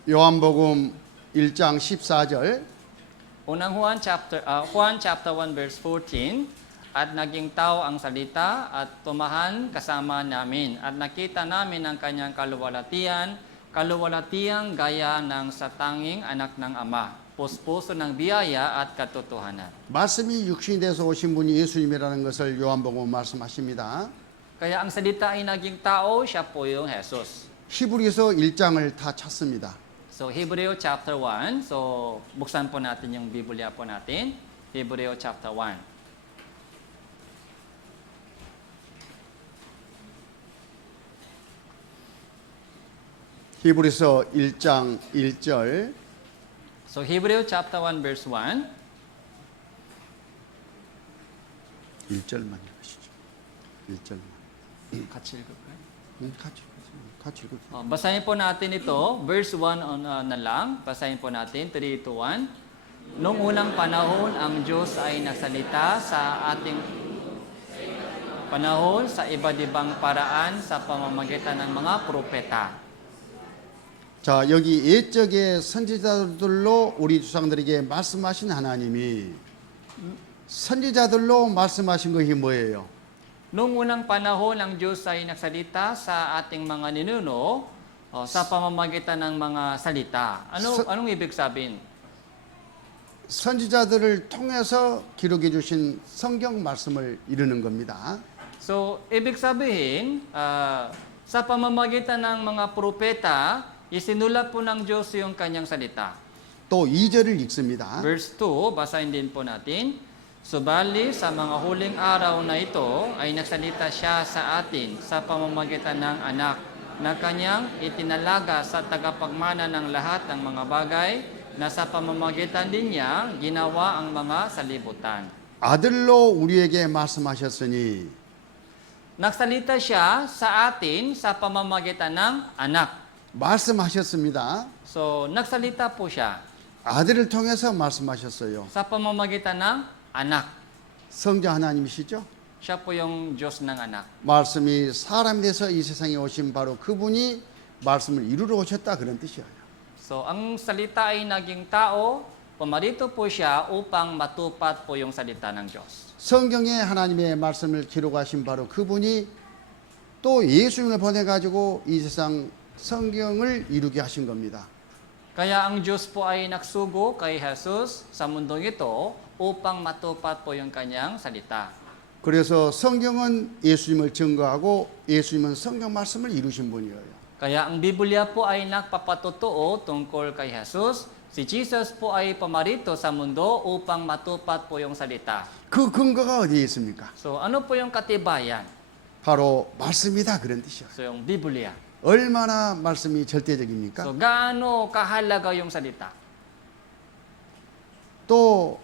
요한복음 1장 14절. Unang Juan chapter 1 verse 14. At naging tao ang salita at tumahan kasama namin. At nakita namin ang kanyang kaluwalhatiang gaya ng sa tanging anak ng Ama. Puspuso ng biyaya at katotohanan. 말씀이 육신이 돼서 오신 분이 예수님이라는 것을 요한복음 말씀하십니다. Kaya ang salita ay naging tao, siya po yung Jesus. 히브리서 1장을 다 찾습니다. So, Hebreo chapter 1. So, buksan po natin yung Biblia po natin. Hebreo chapter 1. 히브리서 1장 1절. So, Hebreo chapter 1 verse 1. 1절만 읽으시죠. 1절만. 같이 읽을까요? 같이 읽으세요. Basahin po natin ito. Verse 1 na lang. Basahin po natin. 3, 2, 1. Noong unang panahon, ang Diyos ay nagsalita sa ating panahon sa iba't ibang paraan sa pamamagitan ng mga propeta. 자, 여기 옛적의 선지자들로 우리 조상들에게 말씀하신 하나님이 선지자들로 말씀하신 것이 뭐예요? Noong unang panahon, ang Diyos ay nagsalita sa ating mga ninuno sa pamamagitan ng mga salita. Anong ibig sabihin? 선지자들을 통해서 기록해 주신 성경 말씀을 이루는 겁니다. So, ibig sabihin, sa pamamagitan ng mga propeta, isinulat po ng Diyos yung kanyang salita. 또 2절을 읽습니다. Verse 2, basahin din po natin. Subali sa mga huling araw na ito ay nagsalita siya sa atin sa pamamagitan ng anak na kanyang itinalaga sa tagapagmana ng lahat ng mga bagay na sa pamamagitan din niya ginawa ang mga salibutan. 아들로 우리에게 말씀하셨으니 Nagsalita siya sa atin sa pamamagitan ng anak. 말씀하셨습니다. So, nagsalita po siya 아들을 통해서 말씀하셨어요. sa pamamagitan ng anak. 성자 하나님이시죠? Siya po yung Diyos ng anak. 말씀이 사람이 돼서 이 세상에 오신 바로 그분이 말씀을 이루러 오셨다 그런 뜻이에요. So, ang salita ay naging tao, pumarito po siya upang matupad po yung salita ng Diyos. 성경에 하나님의 말씀을 기록하신 바로 그분이 또 예수님을 보내가지고 이 세상 성경을 이루게 하신 겁니다. Kaya ang Diyos po ay nagsugo kay Jesus sa mundong ito upang matupad po yung kanyang salita. 그래서 성경은 예수님을 증거하고 예수님은 성경 말씀을 이루신 분이에요. Kaya ang Biblia po ay nagpapatotoo tungkol kay Jesus. Si Jesus po ay pamarito sa mundo upang matupad po yung salita. 그 근거가 어디에 있습니까? So, ano po yung katibayan? 바로 말씀이다 그런 뜻이에요. So, yung Biblia. 얼마나 말씀이 절대적입니까? So, gaano kahalaga yung salita? 또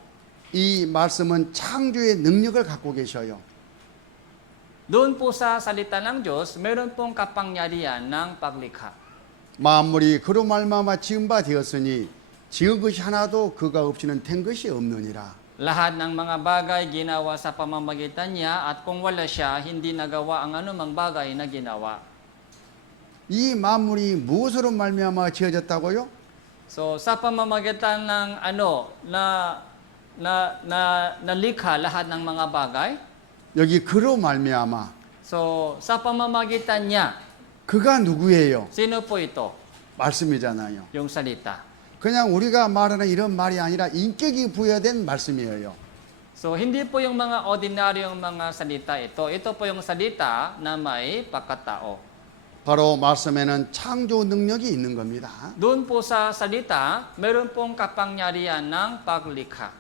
이 말씀은 창조의 능력을 갖고 계셔요. Doon po sa salita ng Diyos, meron pong kapangyarihan ng paglikha. 만물이 그로 말미암아 지은 바 되었으니 지은 것이 하나도 그가 없이는 된 것이 없느니라. Lahat ng mga bagay ginawa sa pamamagitan niya at kung wala siya, hindi nagawa ang anumang bagay na ginawa. 이 만물이 무엇으로 말미암아 지어졌다고요? So, sa pamamagitan ng nalikha lahat ng mga bagay. 여기 그로 말미암아 So, sa pamamagitan niya, 그가 누구예요? sino po ito? 말씀이잖아요. Yung salita. 그냥 우리가 말하는 이런 말이 아니라 인격이 부여된 말씀이에요. So, hindi po yung mga ordinaryong mga salita ito. Ito po yung salita na may pagkatao. 바로 말씀에는 창조 능력이 있는 겁니다. Doon po sa salita, meron pong kapangyarihan ng paglikha.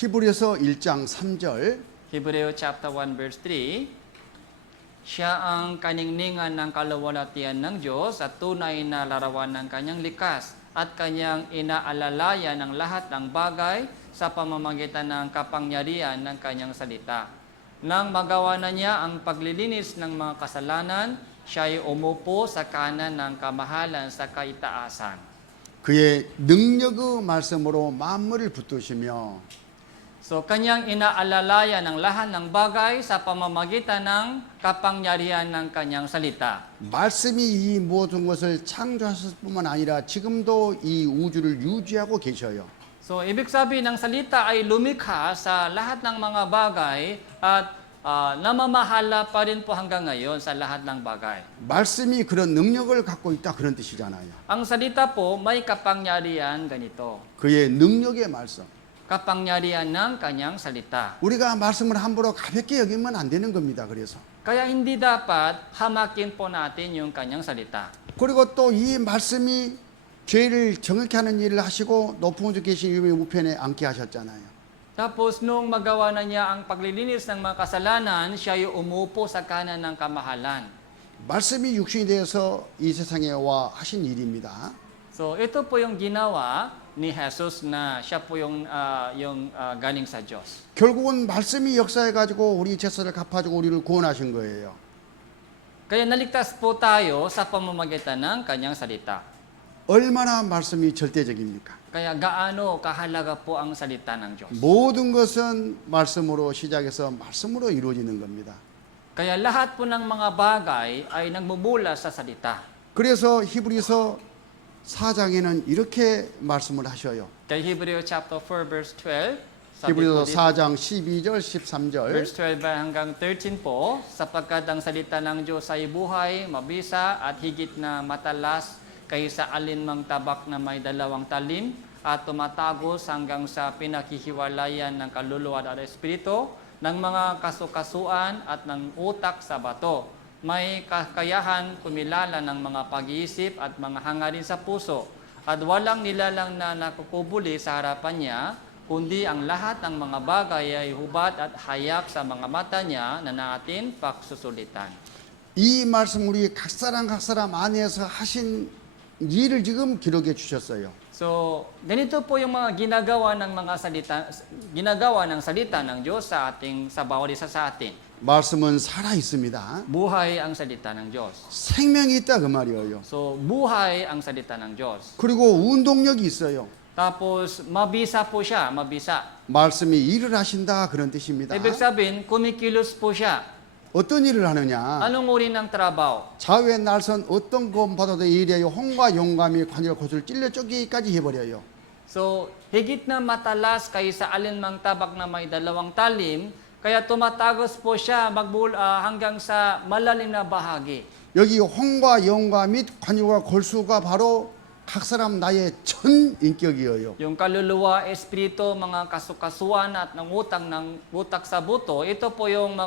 히브리서 1장 3절 Hebreo chapter 1 verse 3, siya ang kaningningan ng kaluwalhatian ng Diyos at tunay na larawan ng kanyang likas at kanyang inaalalayan ng lahat ng bagay sa pamamagitan ng kapangyarihan ng kanyang salita. Nang magawa na niya ang paglilinis ng mga kasalanan, siya ay umupo sa kanan ng kamahalan sa kaitaasan. 그의 능력의 말씀으로 만물을 붙드시며 So, kanyang inaalalayan ng lahat ng bagay sa pamamagitan ng kapangyarihan ng kanyang salita. 말씀이 이 모든 것을 창조하셨을 뿐만 아니라 지금도 이 우주를 유지하고 계셔요. So, ibig sabihin ng salita ay lumikha sa lahat ng mga bagay at namamahala pa rin po hanggang ngayon sa lahat ng bagay. 말씀이 그런 능력을 갖고 있다 그런 뜻이잖아요. Ang salita po may kapangyarihan ganito. 그의 능력의 말씀. Kapangyarihan ng kanyang salita. 우리가 말씀을 함부로 가볍게 여기면 안 되는 겁니다. 그래서. Kaya hindi dapat hamakin po natin yung kanyang salita. 그리고 또 이 말씀이 죄를 정확히 하는 일을 하시고 높은 곳에 계신 유명의 우편에 앉게 하셨잖아요. Tapos nung magawa na niya ang paglilinis ng mga kasalanan, siya ay umupo sa kanan ng kamahalan. 말씀이 육신이 되어서 이 세상에 와 하신 일입니다. So ito po yung ginawa ni Jesus na siya po yung galing sa Diyos. 결국은 말씀이 역사해 가지고 우리 죄를 갚아주고 우리를 구원하신 거예요. Kaya naligtas po tayo sa pamamagitan ng kanyang salita. 얼마나 말씀이 절대적입니까? Kaya gaano kahalaga po ang salita ng Diyos. 모든 것은 말씀으로 시작해서 말씀으로 이루어지는 겁니다. Kaya lahat po ng mga bagay ay nagmumula sa salita. 그래서 히브리서 4장에는 이렇게 말씀을 하셔요. Kay Hebreo chapter 4 verse 12, sabi 히브리서 po dito, 4장 12절 13절 verse 12 hanggang 13 po, sapagkat ang salita ng Diyos ay buhay, mabisa at higit na matalas kaysa alinmang tabak na may dalawang talim at tumatagos hanggang sa pinaghihiwalayan ng kaluluwa at espiritu, ng mga kasukasuan at ng utak sa bato. May kakayahan kumilala ng mga pag-iisip at mga hangarin sa puso at walang nilalang na nakukubuli sa harapan niya, kundi ang lahat ng mga bagay ay hubad at hayak sa mga mata niya na natin pagsusulitan. 이 말씀 우리 각 사람 안에서 하신 일을 지금 기록해 주셨어요. So, ganito po yung mga ginagawa ng salita ng Diyos sa bawat isa sa atin. 말씀은 살아 있습니다. Buhay ang salita ng Diyos. 생명이 있다 그 말이에요. So, buhay ang salita ng Diyos. 그리고 운동력이 있어요. Tapos, mabisa po siya, mabisa. 말씀이 일을 하신다 그런 뜻입니다. Ibig sabihin, kumikilos po siya. 어떤 일을 하느냐? Anong uri ng trabaho? 좌우의 날선 어떤 것보다도 이래요. 홍과 용감이 관절 곳을 찔러 쪼개기까지 해버려요. So, higit na matalas kaysa alinmang tabak na may dalawang talim, kaya tumatagos po siya hanggang sa malalim na bahagi. 여기 홍과 영과 및 관절과 골수가 바로 각 사람 나의 전 인격이에요. Yung kaluluwa, espiritu, mga kasukasuan at ng utak sa buto, ito po yung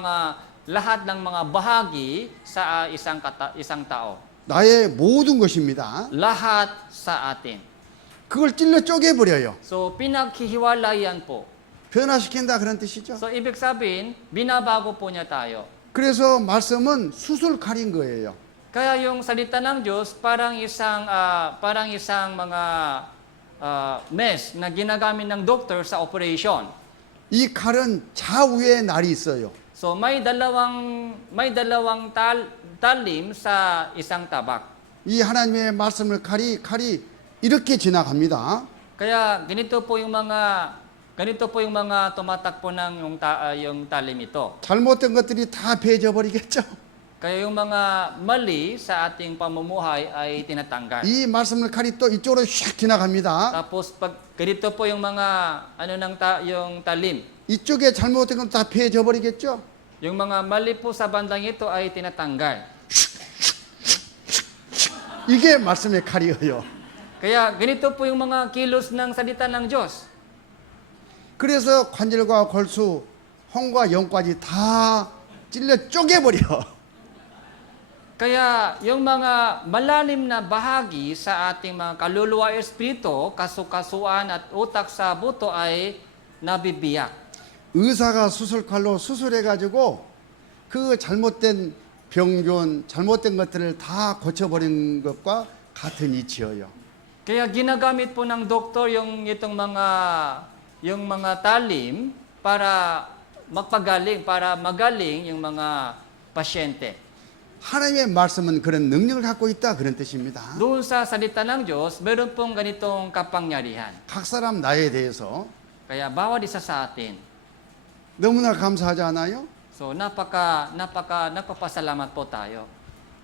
lahat ng mga bahagi sa isang tao. 나의 모든 것입니다. Lahat sa atin. 그걸 찔러 쪼개버려요. So, pinaghihiwalayan po. 변화시킨다 그런 뜻이죠. So, ibig sabihin, binabago po niya tayo. 그래서 말씀은 수술 칼인 거예요. Kaya yung salita ng Diyos parang isang mga mesh na ginagamit ng doktor sa operation. 이 칼은 좌우에 날이 있어요. So may dalawang talim sa isang tabak. 이 하나님의 말씀을 칼이 이렇게 지나갑니다. Kaya ganito po yung mga tumatakbo ng yung talim ito. 잘못된 것들이 다 베져 버리겠죠. Kaya yung mga mali sa ating pamumuhay ay tinatanggal. 이 말씀을 칼이 또 이쪽으로 휙 지나갑니다. Tapos pag ganito po yung mga yung talim. 이쪽에 잘못된 건 다 피해져 버리겠죠. Yung mga mali po sa bandang ito ay tinatanggal. 이게 말씀의 칼이에요. Kaya ganito po yung mga kilos ng salita ng Diyos. 그래서 관절과 골수, 홍과 영까지 다 찔러 쪼개버려. Kaya yung mga malalim na bahagi sa ating mga kaluluwa espiritu, kasukasuan at utak sa buto ay nabibiyak. 의사가 수술칼로 수술해가지고 그 잘못된 병균, 잘못된 것들을 다 고쳐버린 것과 같은 이치예요. Kaya ginagamit po ng doktor yung mga talim para para magaling yung mga pasyente. 하나님의 말씀은 그런 능력을 갖고 있다 그런 뜻입니다. Doon sa salita ng Diyos, meron pong ganitong kapangyarihan. 각 사람 나에 대해서 Kaya bawat isa sa atin. 너무나 감사하지 않아요? So napapasalamat po tayo.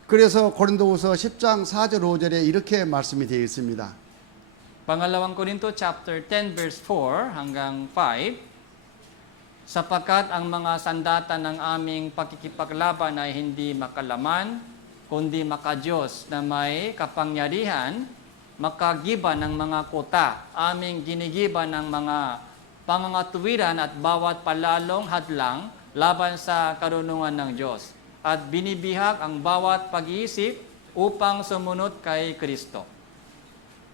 그래서 고린도후서 10장 4절 5절에 이렇게 말씀이 되어 있습니다. Pangalawang Korinto chapter 10 verse 4 hanggang 5. Sapagkat ang mga sandata ng aming pakikipaglaban ay hindi makalaman, kundi makadiyos na may kapangyarihan, makagiba ng mga kuta, aming ginigiba ng mga pangangatuwiran at bawat palalong hadlang laban sa karunungan ng Diyos, at binibihag ang bawat pag-iisip upang sumunod kay Kristo.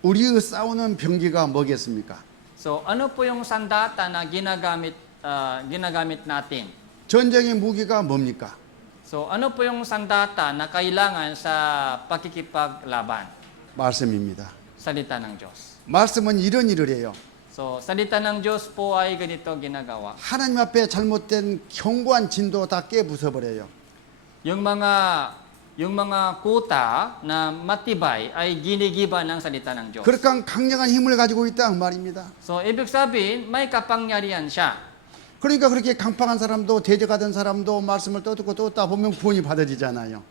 우리의 싸우는 병기가 뭐겠습니까? So, ano po yung sandata na ginagamit natin? 전쟁의 무기가 뭡니까? So, ano po yung sandata na kailangan sa pakikipaglaban? 말씀입니다. Salita ng Diyos. 말씀은 이런 일을 해요. So, salita ng Diyos po ay ganito ginagawa. 하나님 앞에 잘못된 견고한 진도 다 깨부숴버려요. Yung mga kuta na matibay ay ginigiba ng salita ng Diyos. 그러니까 강력한 힘을 가지고 있다 그 말입니다. So, ibig sabihin, may kapangyarihan siya. 그러니까 그렇게 강팍한 사람도 대적하던 사람도 말씀을 떠듣고 떴다 보면 구원이 받아지잖아요.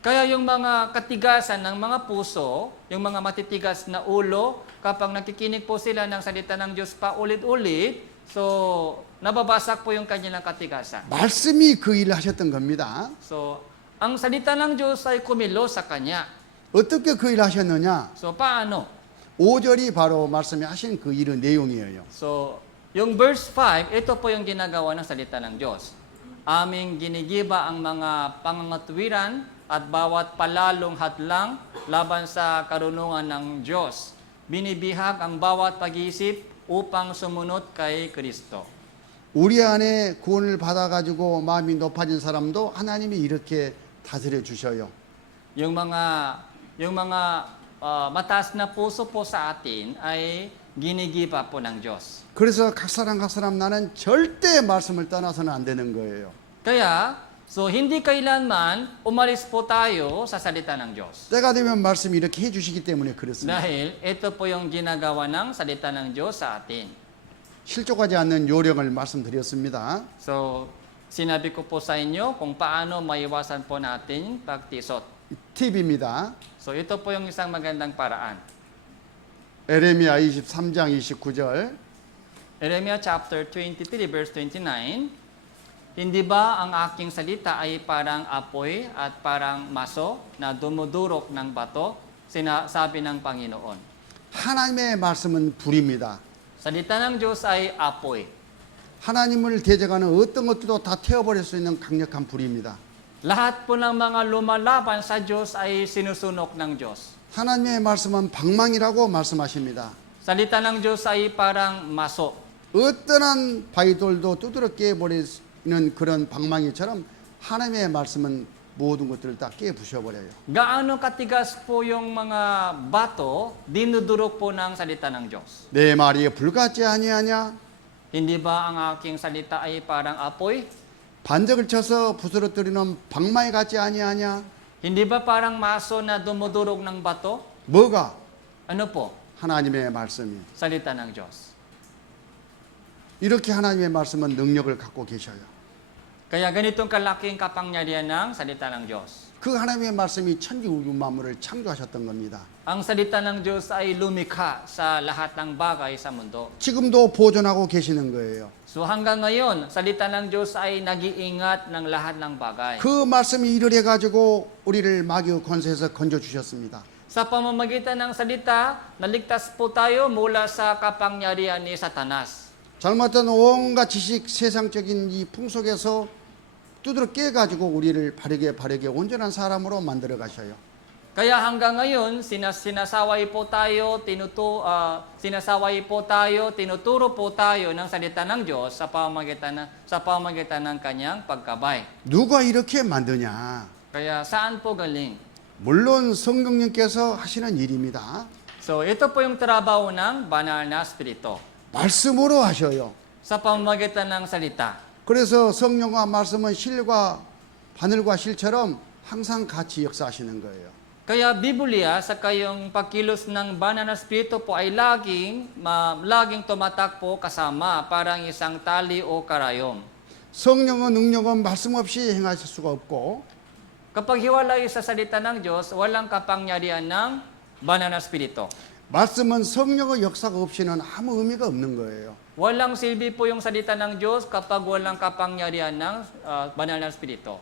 Kaya yung mga katigasan ng mga puso, yung mga matitigas na ulo, kapag nakikinig po sila ng salita ng Diyos pa ulit-ulit, so nababasak po yung kanilang katigasan. 말씀이 그 일을 하셨던 겁니다. So, ang salita ng Diyos ay kumilo sa Kanya. 어떻게 그 일을 하셨느냐? So, paano? 5절이 바로 말씀이 하신 그 일의 내용이에요. So, yung verse 5, ito po yung ginagawa ng salita ng Diyos. Aming ginigiba ang mga pangangatuwiran at bawat palalong hadlang laban sa karunungan ng Diyos. Binibihag ang bawat pag-iisip upang sumunod kay Kristo. 우리 안에 구원을 받아가지고 마음이 높아진 사람도 하나님이 이렇게 다스려 주셔요. Yung mga mataas na puso po sa atin ay ginigiba po ng Diyos. 그래서 각 사람 나는 절대 말씀을 떠나서는 안 되는 거예요. Kaya, so hindi kailanman umalis po tayo sa salita ng Diyos. 때가 되면 말씀이 이렇게 해주시기 때문에 그렇습니다. Dahil ito po yung ginagawa ng salita ng Diyos sa atin. 실족하지 않는 요령을 말씀드렸습니다. So, sinabi ko po sa inyo kung paano maiwasan po natin pagtisot. 팁입니다. So, ito po yung isang magandang paraan. 에레미야 23장 29절 Jeremiah chapter 23 verse 29, hindi ba ang aking salita ay parang apoy at parang maso na dumudurok ng bato? Sinasabi ng Panginoon. 하나님의 말씀은 불입니다. Salita ng Diyos ay apoy. 하나님을 대적하는 어떤 것들도 다 태워버릴 수 있는 강력한 불입니다. Lahat po ng mga lumalaban sa Diyos ay sinusunok ng Diyos. 하나님의 말씀은 방망이라고 말씀하십니다. Salita ng Diyos ay parang maso. 어떠한 바위돌도 두드러 깨버리는 그런 방망이처럼 하나님의 말씀은 모든 것들을 다 깨부셔버려요. Gaano katigas po yung mga bato, dinudurok po ng salita ng Diyos. 내 말이 불같지 아니하냐? Hindi ba ang aking salita ay parang apoy? 반적을 쳐서 부스러뜨리는 방망이 같지 아니하냐? Hindi ba parang maso na dumudurog ng bato? 뭐가? Ano po? 하나님의 말씀이. Salita ng Diyos. 이렇게 하나님의 말씀은 능력을 갖고 계셔요. Kaya ganitong kalaking kapangyarihan ng salita ng Diyos. 그 하나님의 말씀이 천지 우주 만물을 창조하셨던 겁니다. Ang salita ng Diyos ay lumikha sa lahat ng bagay sa mundo. 지금도 보존하고 계시는 거예요. So hanggang ngayon, salita ng Diyos ay nag-iingat ng lahat ng bagay. 그 말씀이 일을 해가지고 우리를 마귀의 권세에서 건져주셨습니다. Sa pamamagitan ng salita, naligtas po tayo mula sa kapangyarihan ni Satanas. 잘못된 온갖 지식 세상적인 이 풍속에서 두드러 깨가지고 우리를 바르게 온전한 사람으로 만들어 가셔요. Kaya hanggang ngayon, sinasaway po tayo, tinuturo po tayo ng salita ng Diyos sa pamamagitan ng kanyang pagkabay. 누가 이렇게 만드냐? Kaya saan po galing? 물론 성령님께서 하시는 일입니다. So ito po yung trabaho ng banal na spirito 말씀으로 하셔요. sa pamamagitan ng salita. 그래서 성령과 말씀은 실과 바늘과 실처럼 항상 같이 역사하시는 거예요. Kaya Biblia sa kayong pagkilos ng banal na spirito po ay laging tumatakbo kasama parang isang tali o karayom. 성령의 능력은 말씀 없이 행하실 수가 없고 Kapag hiwalay sa salita ng Diyos, walang kapangyarihan ng banal na spirito. 말씀은 성령의 역사가 없이는 아무 의미가 없는 거예요. Walang silbi po yung salita ng Diyos kapag walang kapangyarihan ng banal na spirito.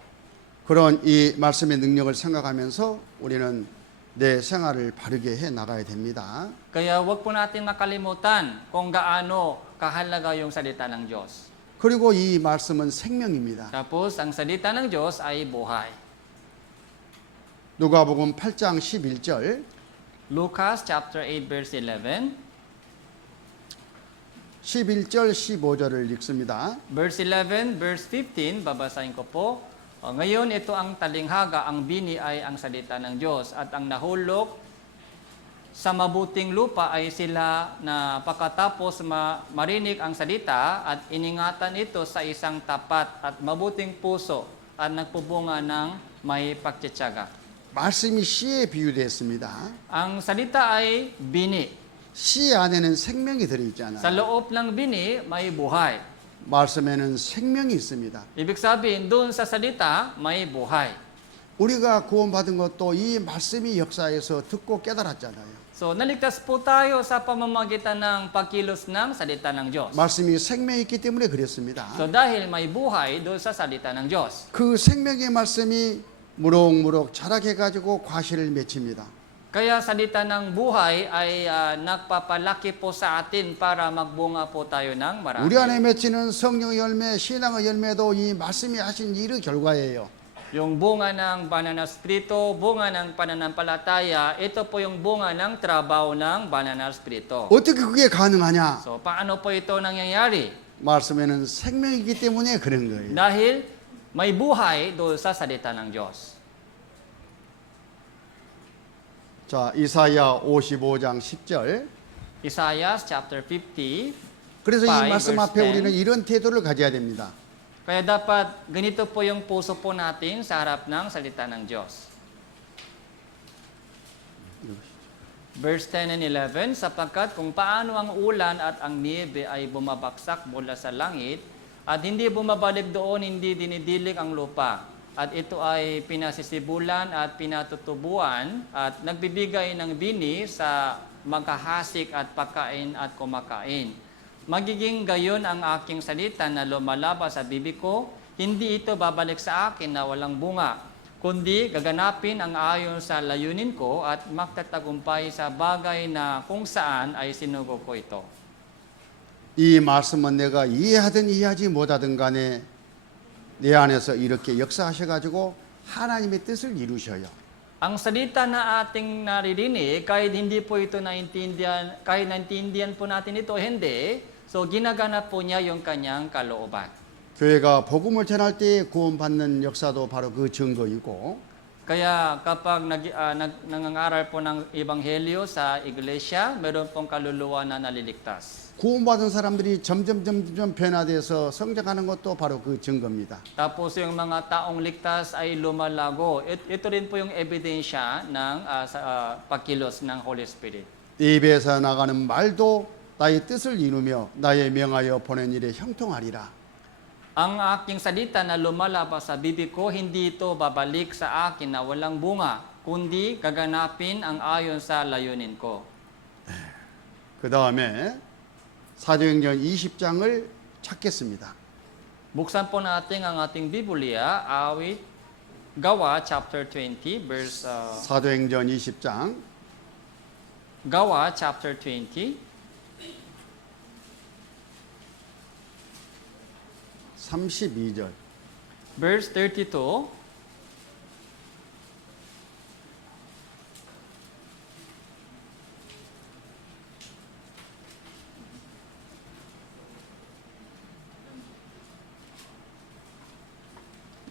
그런 이 말씀의 능력을 생각하면서 우리는 내 생활을 바르게 해 나가야 됩니다. Kaya wag po natin makalimutan kung gaano kahalaga yung salita ng Diyos. 그리고 이 말씀은 생명입니다. Tapos, ang salita ng Diyos ay buhay. 누가복음 8장 11절 Lucas chapter 8 verse 11. 11절 15절을 읽습니다. Verse 11, verse 15, babasahin ko po. Ngayon, ito ang talinghaga, ang bini ay ang salita ng Diyos. At ang nahulog sa mabuting lupa ay sila na pagkatapos marinig ang salita at iningatan ito sa isang tapat at mabuting puso at nagpubunga ng may pagtitiyaga. 말씀이 씨에 비유되었습니다. Ang salita ay bini. 씨 안에는 생명이 Sa 들어있잖아요. loob ng bini, may buhay. 말씀에는 생명이 있습니다. Ibig sabihin, doon sa salita, may buhay. 우리가 구원받은 것도 이 말씀이 역사에서 듣고 깨달았잖아요. So, naligtas po tayo sa pamamagitan ng pagkilos ng salita ng Diyos. 말씀이 생명이 있기 때문에 그랬습니다. So, dahil may buhay doon sa salita ng Diyos. 그 생명의 말씀이 무럭무럭 자라게가지고 과실을 맺힙니다. Kaya salita ng buhay ay nagpapalaki po sa atin para magbunga po tayo ng marami. 우리 안에 맺히는 성령의 열매, 신앙의 열매도 이 말씀이 하신 일의 결과예요. Yung bunga ng banal na spirito, bunga ng pananampalataya, ito po yung bunga ng trabaho ng banal na spirito. 어떻게 그게 가능하냐? So, paano po ito nangyayari? 말씀에는 생명이기 때문에 그런 거예요. Dahil may buhay doon sa salita ng Diyos. 자, 이사야 55장 10절. Isaiah chapter 50. 그래서 이 5 말씀 verse 앞에 10. 우리는 이런 태도를 가져야 됩니다. Kaya dapat ganito po yung puso po natin sa harap ng salita ng Diyos. Verse 10 and 11, sapagkat kung paano ang ulan at ang niebe ay bumabaksak mula sa langit, at hindi bumabalik doon, hindi dinidilig ang lupa, at ito ay pinasisibulan at pinatutubuan, at nagbibigay ng bini sa magkahasik at pagkain at kumakain. Magiging gayon ang aking salita na lumalabas sa bibig ko, hindi ito babalik sa akin na walang bunga, kundi gaganapin ang ayon sa layunin ko at magtatagumpay sa bagay na kung saan ay sinugo ko ito. 이 말씀은 내가 이해하든 이해하지 못하든 간에 내 안에서 이렇게 역사하셔가지고 하나님의 뜻을 이루셔요. Ang salita na ating naririnig, kahit hindi po ito naintindihan, kahit naintindihan po natin ito, hindi, so ginaganap po niya yung kanyang kalooban. 교회가 복음을 전할 때 구원받는 역사도 바로 그 증거이고 Kaya kapag nangangaral po ng ebanghelyo sa iglesia, meron pong kaluluwa na naliligtas. 구원받은 사람들이 점점 변화돼서 성장하는 것도 바로 그 증거입니다. Tapos yung mga taong ligtas ay lumalago. Ito rin po yung ebidensya ng pagkilos ng Holy Spirit. 내 입에서 나가는 말도 나의 뜻을 이루며 나의 명하여 보낸 일에 형통하리라. Ang aking salita na lumalabas sa bibig ko, hindi ito babalik sa akin na walang bunga, kundi gaganapin ang ayon sa layunin ko. 그 다음에 사도행전 20장을 찾겠습니다. Buksan po natin ang ating Biblia, awit, Gawa chapter 20, verse 사도행전 20장 Gawa chapter 20, 32절. verse 32.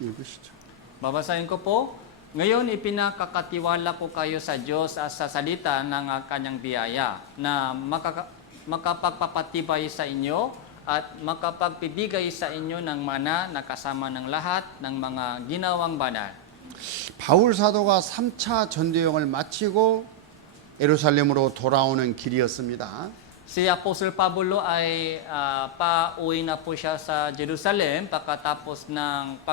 읽으시죠. Babasahin ko po. Ngayon, ipinakakatiwala ko kayo sa Diyos at sa salita ng kanyang biyaya na makapagpapatibay sa inyo at makapagpibigay sa inyo ng mana na kasama ng lahat ng mga ginawang banal. 바울 사도가 3차 전도여행을 마치고 예루살렘으로 돌아오는 길이었습니다. Si Apostle Pablo ay pauwi na po siya sa Jerusalem pagkatapos ng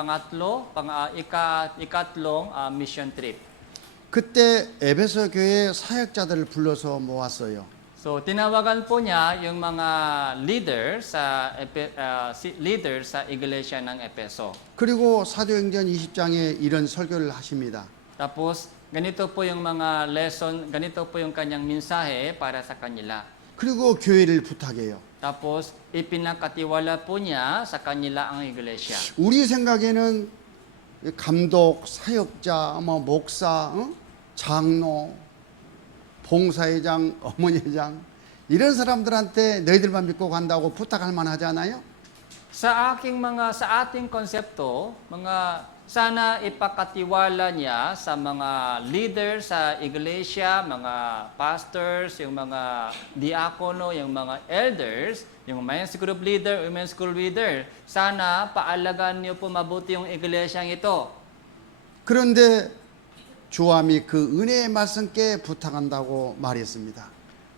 ikatlong mission trip. 그때 에베소 교회 사역자들을 불러서 모았어요. So tinawagan po niya yung mga leader sa iglesia ng Epeso. 그리고 사도행전 20장에 이런 설교를 하십니다. Tapos ganito po yung mga lesson, ganito po yung kanyang mensahe para sa kanila. 그리고 교회를 부탁해요. Tapos ipinakatiwala po niya sa kanila ang iglesia. 우리 생각에는 감독, 사역자, 목사, 장로, 봉사회장, 어머니회장 이런 사람들한테 너희들만 믿고 간다고 부탁할 만하잖아요. Sa ating konsepto, sana ipakatiwala niya sa mga leaders sa iglesia, mga pastors, yung mga diakono, yung mga elders, yung men's group leader, women's group leader. Sana paalagaan niyo po mabuti yung iglesyang ito. 그런데 주함이 그 은혜의 말씀께 부탁한다고 말했습니다.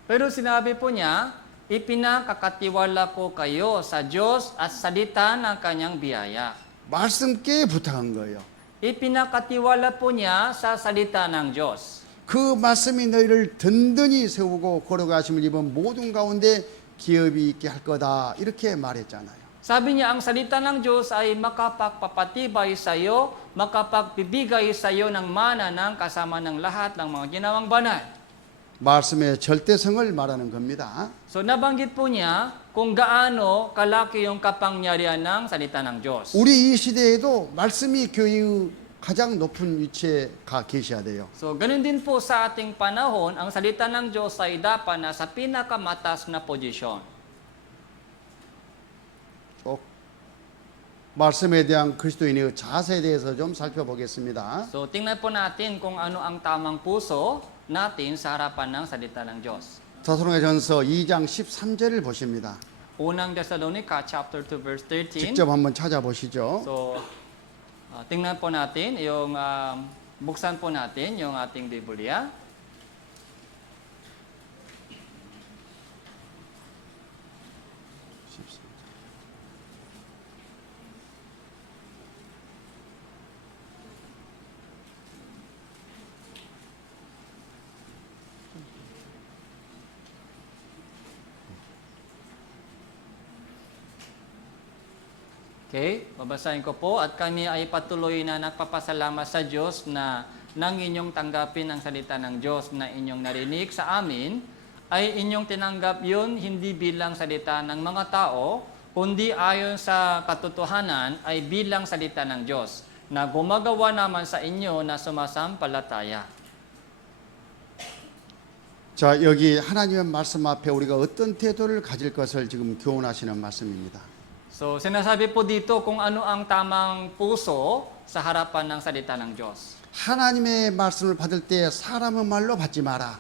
Pero sinabi po niya, ipinakakatiwala ko kayo sa Diyos at salita ng kanyang biyaya. 말씀께 부탁한 거예요. Ipinakatiwala po niya sa salita ng Diyos. 그 말씀이 너희를 든든히 세우고 거룩하심을 입은 모든 가운데 기업이 있게 할 거다 이렇게 말했잖아요. Sabi niya, ang salita ng Diyos ay makapagpapatibay sa iyo, makapagbibigay sa iyo ng mana ng kasama ng lahat ng mga ginawang banal. 말씀의 절대성을 말하는 겁니다. So nabanggit po niya kung gaano kalaki yung kapangyarihan ng salita ng Diyos. 우리 이 시대에도 말씀이 교회의 가장 높은 위치에 가 계셔야 돼요. So ganun din po sa ating panahon, ang salita ng Diyos ay dapat na sa pinakamataas na posisyon. 말씀에 대한 그리스도인의 자세에 대해서 좀 살펴보겠습니다. So tingnan po natin kung ano ang tamang puso natin sa harapan ng salita ng Diyos. 데살로니가전서 2장 13절을 보십니다. Unang Thessalonica chapter 2 verse 13. 직접 한번 찾아보시죠. So tingnan po natin yung buksan po natin yung ating Biblia. Okay, babasahin ko po. At kami ay patuloy na nagpapasalamat sa Diyos na nang inyong tanggapin ang salita ng Diyos na inyong narinig sa amin, ay inyong tinanggap yun hindi bilang salita ng mga tao, kundi ayon sa katotohanan ay bilang salita ng Diyos, na gumagawa naman sa inyo na sumasampalataya. 자, 여기 하나님의 말씀 앞에 우리가 어떤 태도를 가질 것을 지금 교훈하시는 말씀입니다. So, sinasabi po dito kung ano ang tamang puso sa harapan ng salita ng Diyos. 하나님의 말씀을 받을 때 사람의 말로 받지 마라.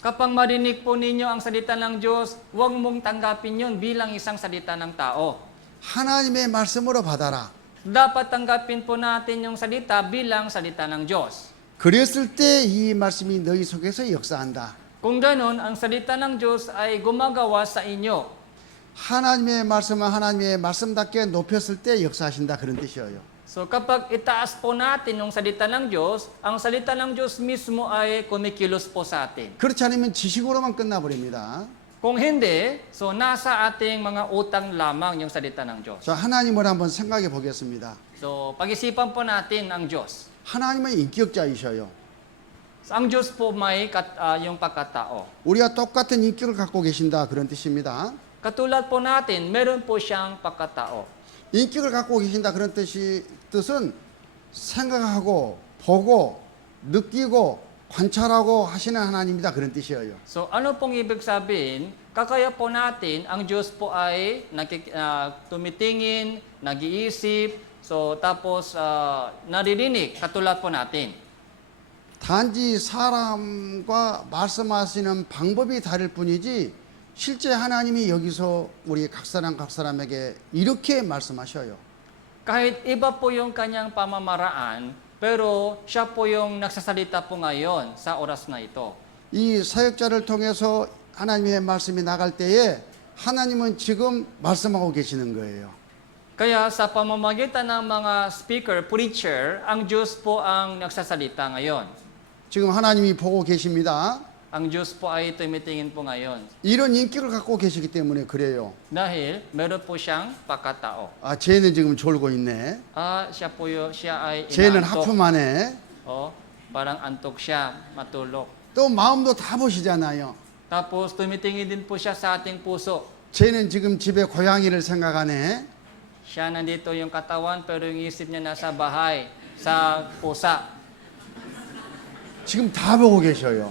Kapag marinig po ninyo ang salita ng Diyos, huwag mong tanggapin yun bilang isang salita ng tao. 하나님의 말씀으로 받아라. Dapat tanggapin po natin yung salita bilang salita ng Diyos. 그랬을 때 이 말씀이 너희 속에서 역사한다. Kung ganun, ang salita ng Diyos ay gumagawa sa inyo. 하나님의 말씀은 하나님의 말씀답게 높였을 때 역사하신다 그런 뜻이에요. So kapag itaas po natin yung salita ng Diyos, ang salita ng Diyos mismo ay kumikilos po sa atin. 그렇지 않으면 지식으로만 끝나버립니다. Kung hindi, so nasa ating mga utang lamang yung salita ng Diyos. 자, 하나님을 한번 생각해 보겠습니다. So pag-isipan po natin ang Diyos. 하나님은 인격자이셔요. So, ang Diyos po may yung pagkatao. 우리가 똑같은 인격을 갖고 계신다 그런 뜻입니다. Katulad po natin, meron po siyang pagkatao. 인격을 갖고 계신다 그런 뜻은 생각하고 보고 느끼고 관찰하고 하시는 하나님이다 그런 뜻이에요. So ano pong ibig sabihin? Kakaya po natin, ang Diyos po ay tumitingin, nag-iisip, so tapos naririnig, katulad po natin. 단지 사람과 말씀하시는 방법이 다를 뿐이지 실제 하나님이 여기서 우리 각 사람에게 이렇게 말씀하셔요. Kahit iba po yung kanyang pamamaraan, pero siya po yung nagsasalita po ngayon sa oras na ito. 이 사역자를 통해서 하나님의 말씀이 나갈 때에 하나님은 지금 말씀하고 계시는 거예요. Kaya sa pamamagitan ng mga speaker, preacher, ang Diyos po ang nagsasalita ngayon. 지금 하나님이 보고 계십니다. Ang Diyos po ay tumitingin po ngayon. 이런 인격을 갖고 계시기 때문에 그래요. Dahil meron po siyang pagkatao. 아, 쟤는 지금 졸고 있네. Siya ay 쟤는 inaantok. 하품하네. Parang antok siya, matulog. 또 마음도 다 보시잖아요. Tapos tumitingin din po siya sa ating puso. 쟤는 지금 집에 고양이를 생각하네. Siya nandito yung katawan pero yung isip niya nasa bahay, sa pusa. 지금 다 보고 계셔요.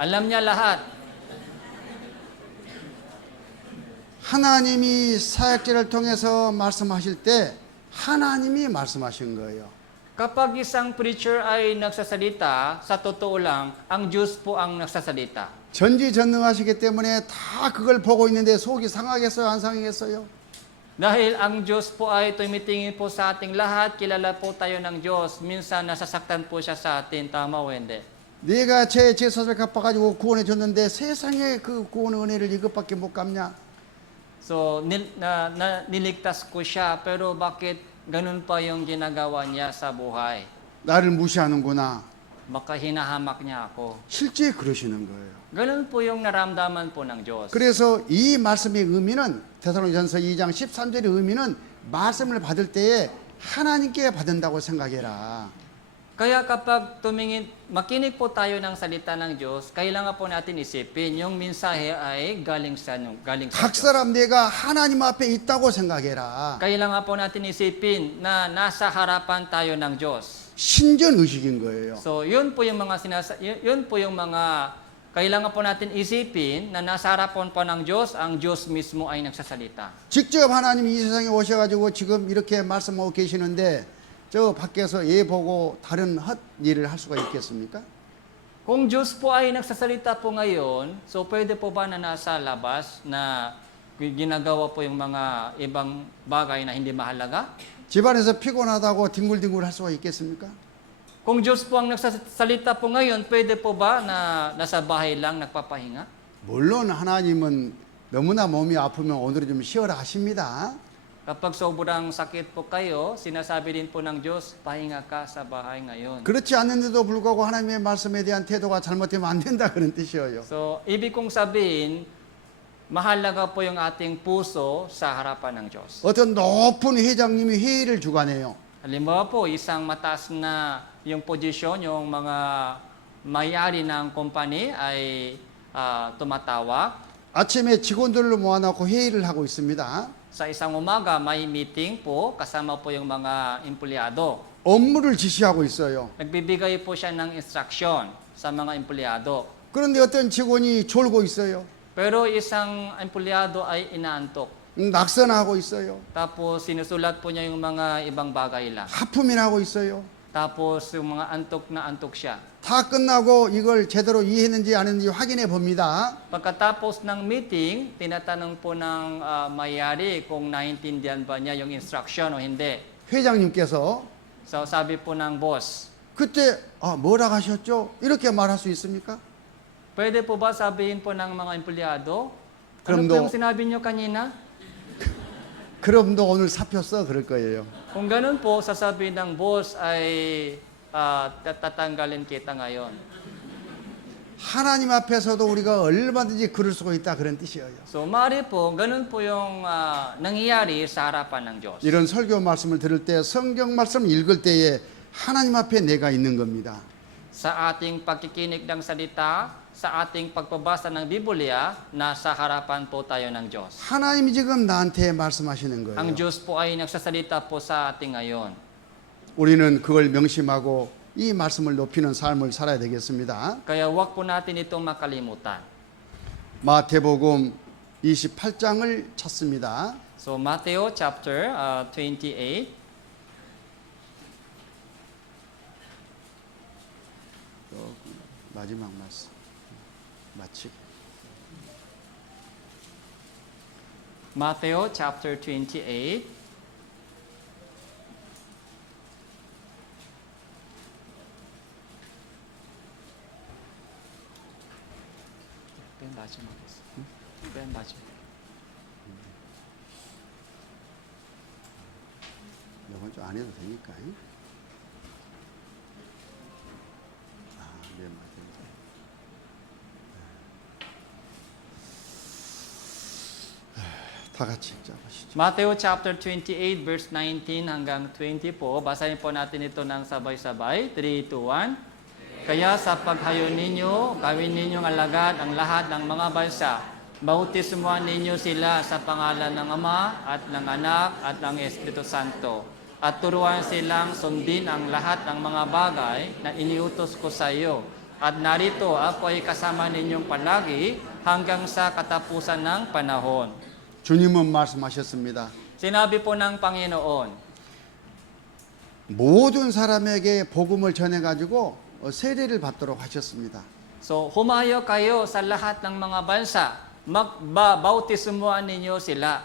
Alam niya lahat. 하나님이 사역자를 통해서 말씀하실 때 하나님이 말씀하신 거예요. Kapag isang preacher ay nagsasalita, sa totoo lang, ang Diyos po ang nagsasalita. 전지전능하시기 때문에 다 그걸 보고 있는데 속이 상하겠어요? 안 상하겠어요? Dahil ang Diyos po ay tumitingin po sa ating lahat, kilala po tayo ng Diyos. Minsan nasasaktan po siya sa atin, tama o hindi? 내가 제 제사를 갚아가지고 구원해 줬는데 세상에 그 구원의 은혜를 이것밖에 못 갚냐? So, niligtas ko siya, pero bakit ganun pa yung ginagawa niya sa buhay? 나를 무시하는구나. Baka hinahamak niya ako. 실제 그러시는 거예요. Ganun po yung naramdaman po ng Diyos. 그래서 이 말씀의 의미는 데살로니가전서 2장 13절의 의미는 말씀을 받을 때에 하나님께 받는다고 생각해라. Kaya kapag makinig po tayo ng salita ng Diyos, kailangan po natin isipin yung mensahe ay galing sa 각 Diyos. 사람 내가 하나님 앞에 있다고 생각해라. Kailangan po natin isipin na nasa harapan tayo ng Diyos. 신전 의식인 거예요. So, yun po yung mga kailangan po natin isipin na nasa harapan po ng Diyos, ang Diyos mismo ay nagsasalita. 직접 하나님이 이 세상에 오셔가지고 지금 이렇게 말씀하고 계시는데 저 밖에서 예 보고 다른 헛 일을 할 수가 있겠습니까? Kung Diyos po ay nagsasalita po ngayon, so pwede po ba na nasa labas na ginagawa po yung mga ibang bagay na hindi mahalaga? 집안에서 피곤하다고 뒹굴뒹굴 할 수가 있겠습니까? Kung Diyos po ang nagsasalita po ngayon, pwede po ba na nasa bahay lang nagpapahinga? 물론 하나님은 너무나 몸이 아프면 오늘은 좀 쉬어라 하십니다. Kapag sobrang sakit po kayo, sinasabi din po ng Diyos, pahinga ka sa bahay ngayon. 그렇지 않는데도 불구하고 하나님의 말씀에 대한 태도가 잘못되면 안 된다 그런 뜻이에요. So, ibig kong sabihin, mahalaga po yung ating puso sa harapan ng Diyos. 어떤 높은 회장님이 회의를 주관해요. Halimbawa po, isang mataas na yung posisyon, yung mga may-ari ng company ay tumatawag. 아침에 직원들을 모아놓고 회의를 하고 있습니다. Sa isang umaga, may meeting po, kasama po yung mga empleyado. 업무를 지시하고 있어요. Nagbibigay po siya ng instruction sa mga empleyado. 그런데 어떤 직원이 졸고 있어요. Pero isang empleyado ay inaantok. 낙선하고 있어요. Tapos sinusulat po niya yung mga ibang bagay lang. 하품이나 하고 있어요. Tapos yung mga antok na antok siya. 다 끝나고 이걸 제대로 이해했는지 안 했는지 확인해 봅니다. Pagkatapos ng meeting, tinatanong po ng may-ari kung naintindihan ba niya yung instruction o hindi. 회장님께서 So sabi po ng boss, 그때 뭐라 하셨죠? 이렇게 말할 수 있습니까? pwede po ba sabihin po ng mga empleyado, ano Kung po no- yung sinabi niyo kanina? 그럼 너 오늘 사표 써 그럴 거예요. Kung ganun po, sasabihin ng boss ay tatanggalin kita ngayon. 하나님 앞에서도 우리가 얼마든지 글을 쓰고 있다 그런 뜻이에요. So, mari po, ganun po yung nangyayari sa harapan ng Diyos. 이런 설교 말씀을 들을 때 성경 말씀 읽을 때에 하나님 앞에 내가 있는 겁니다. Sa ating pagkikinig ng salita, sa ating pagbabasa ng Biblia, nasa harapan po tayo ng Diyos. 하나님이 지금 나한테 말씀하시는 거예요. Ang Diyos po ay nagsasalita po sa ating ngayon. 우리는 그걸 명심하고 이 말씀을 높이는 삶을 살아야 되겠습니다. Kaya wag po natin itong makalimutan. 마태복음 28장을 찾습니다. So, Matthew chapter 28. 마지막 말씀 마치고 Matthew chapter 28. 맨 마지막이었어. 맨 마지막. 이건 좀 안 해도 되니까. 네, 맞아요. 다 같이 읽자보시죠. Matthew chapter 28 verse 19 hanggang 20 po. Basahin po natin ito ng sabay-sabay. 3, 2, 1. Kaya sa paghayon ninyo, gawin ninyong alagad ang lahat ng mga bansa. Bautismuhan ninyo sila sa pangalan ng Ama at ng Anak at ng Espiritu Santo. At turuan silang sundin ang lahat ng mga bagay na iniutos ko sa iyo. At narito ako ay kasama ninyong palagi hanggang sa katapusan ng panahon. 주님은 말씀하셨습니다. Sinabi po ng Panginoon, 모든 사람에게 복음을 전해가지고 세례를 받도록 하셨습니다. so humayo kayo sa lahat ng mga bansa, magbabautismuhan ninyo sila.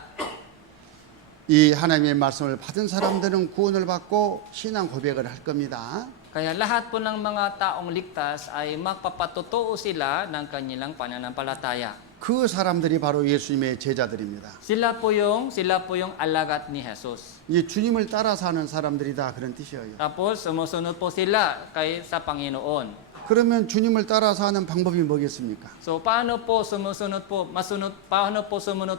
이 하나님의 말씀을 받은 사람들은 구원을 받고 신앙 고백을 할 겁니다. Kaya lahat po ng mga taong ligtas ay magpapatotoo sila ng kanilang pananampalataya. 그 사람들이 바로 예수님의 제자들입니다. Sila po yung alagad ni Jesus. 이 주님을 따라 사는 사람들이다 그런 뜻이에요. Tapos sumusunod po sila sa Panginoon. 그러면 주님을 따라 사는 방법이 뭐겠습니까? So paano po sumunod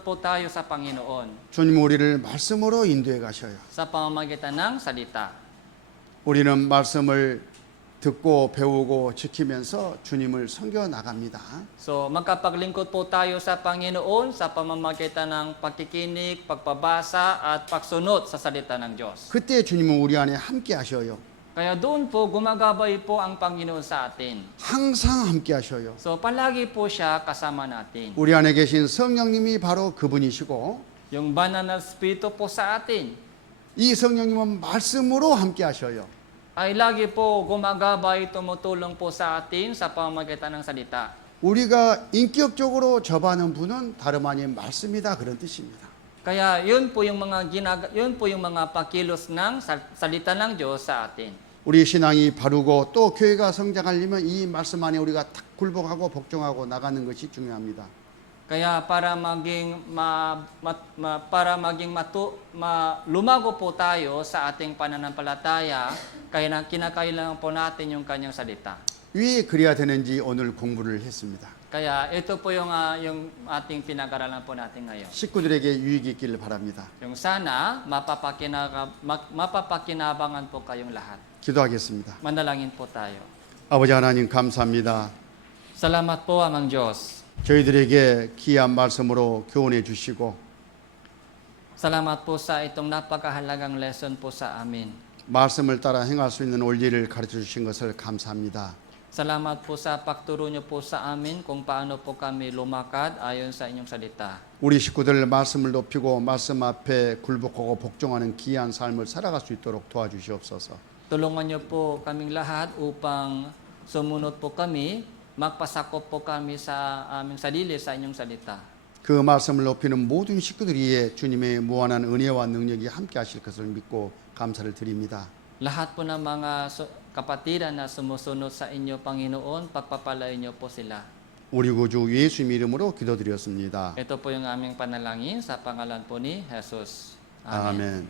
po tayo sa Panginoon? 주님 우리를 말씀으로 인도해 가셔요. Sa pamamagitan ng salita. 우리는 말씀을 듣고 배우고 지키면서 주님을 섬겨 나갑니다. So magkapaglingkod po tayo sa Panginoon sa pamamagitan ng pagkikinig, pagpabasa at pagsunod sa salita ng Diyos. 그때 주님은 우리 안에 함께 하셔요. Kaya doon po gumagabay po ang Panginoon sa atin. 항상 함께 하셔요. So palagi po siya kasama natin. 우리 안에 계신 성령님이 바로 그분이시고 Yung banal na Espiritu po sa atin 이 성령님은 말씀으로 함께 하셔요. ay lagi po gumagabay, tumutulong po sa atin sa pamamagitan ng salita. 우리가 인격적으로 접하는 분은 다름 아닌 말씀이다 그런 뜻입니다. Kaya yun po yung mga pakilos ng salita ng Diyos sa atin. 우리 신앙이 바르고 또 교회가 성장하려면 이 말씀 안에 우리가 딱 굴복하고 복종하고 나가는 것이 중요합니다. Kaya para lumago po tayo sa ating pananampalataya, kaya kinakailangan po natin yung kanyang salita. 왜 그래야 되는지 오늘 공부를 했습니다. Kaya ito po yung ating pinag-aralan po natin ngayon. 식구들에게 유익이 있기를 바랍니다. Yung sana mapapakinabangan po kayong lahat. 기도하겠습니다. Manalangin po tayo. 아버지 하나님 감사합니다. Salamat po, Amang Diyos. 저희들에게 귀한 말씀으로 교훈해 주시고 Salamat po sa itong napakahalagang lesson po sa amin. 말씀을 따라 행할 수 있는 원리를 가르쳐 주신 것을 감사합니다. Salamat po sa pagturo niyo po sa amin kung paano po kami lumakad ayon sa inyong salita. 우리 식구들 말씀을 높이고 말씀 앞에 굴복하고 복종하는 귀한 삶을 살아갈 수 있도록 도와주시옵소서. Tulungan niyo po kaming lahat upang sumunod po kami, magpasakop po kami sa aming sarili sa inyong salita. 그 말씀을 높이는 모든 식구들 위에 주님의 무한한 은혜와 능력이 함께 하실 것을 믿고 감사를 드립니다. Lahat po ng mga kapatiran na sumusunod sa inyo, Panginoon, pagpapalain niyo po sila. 우리 구주 예수님 이름으로 기도드렸습니다. Ito po yung aming panalangin sa pangalan po ni Jesus. 아멘.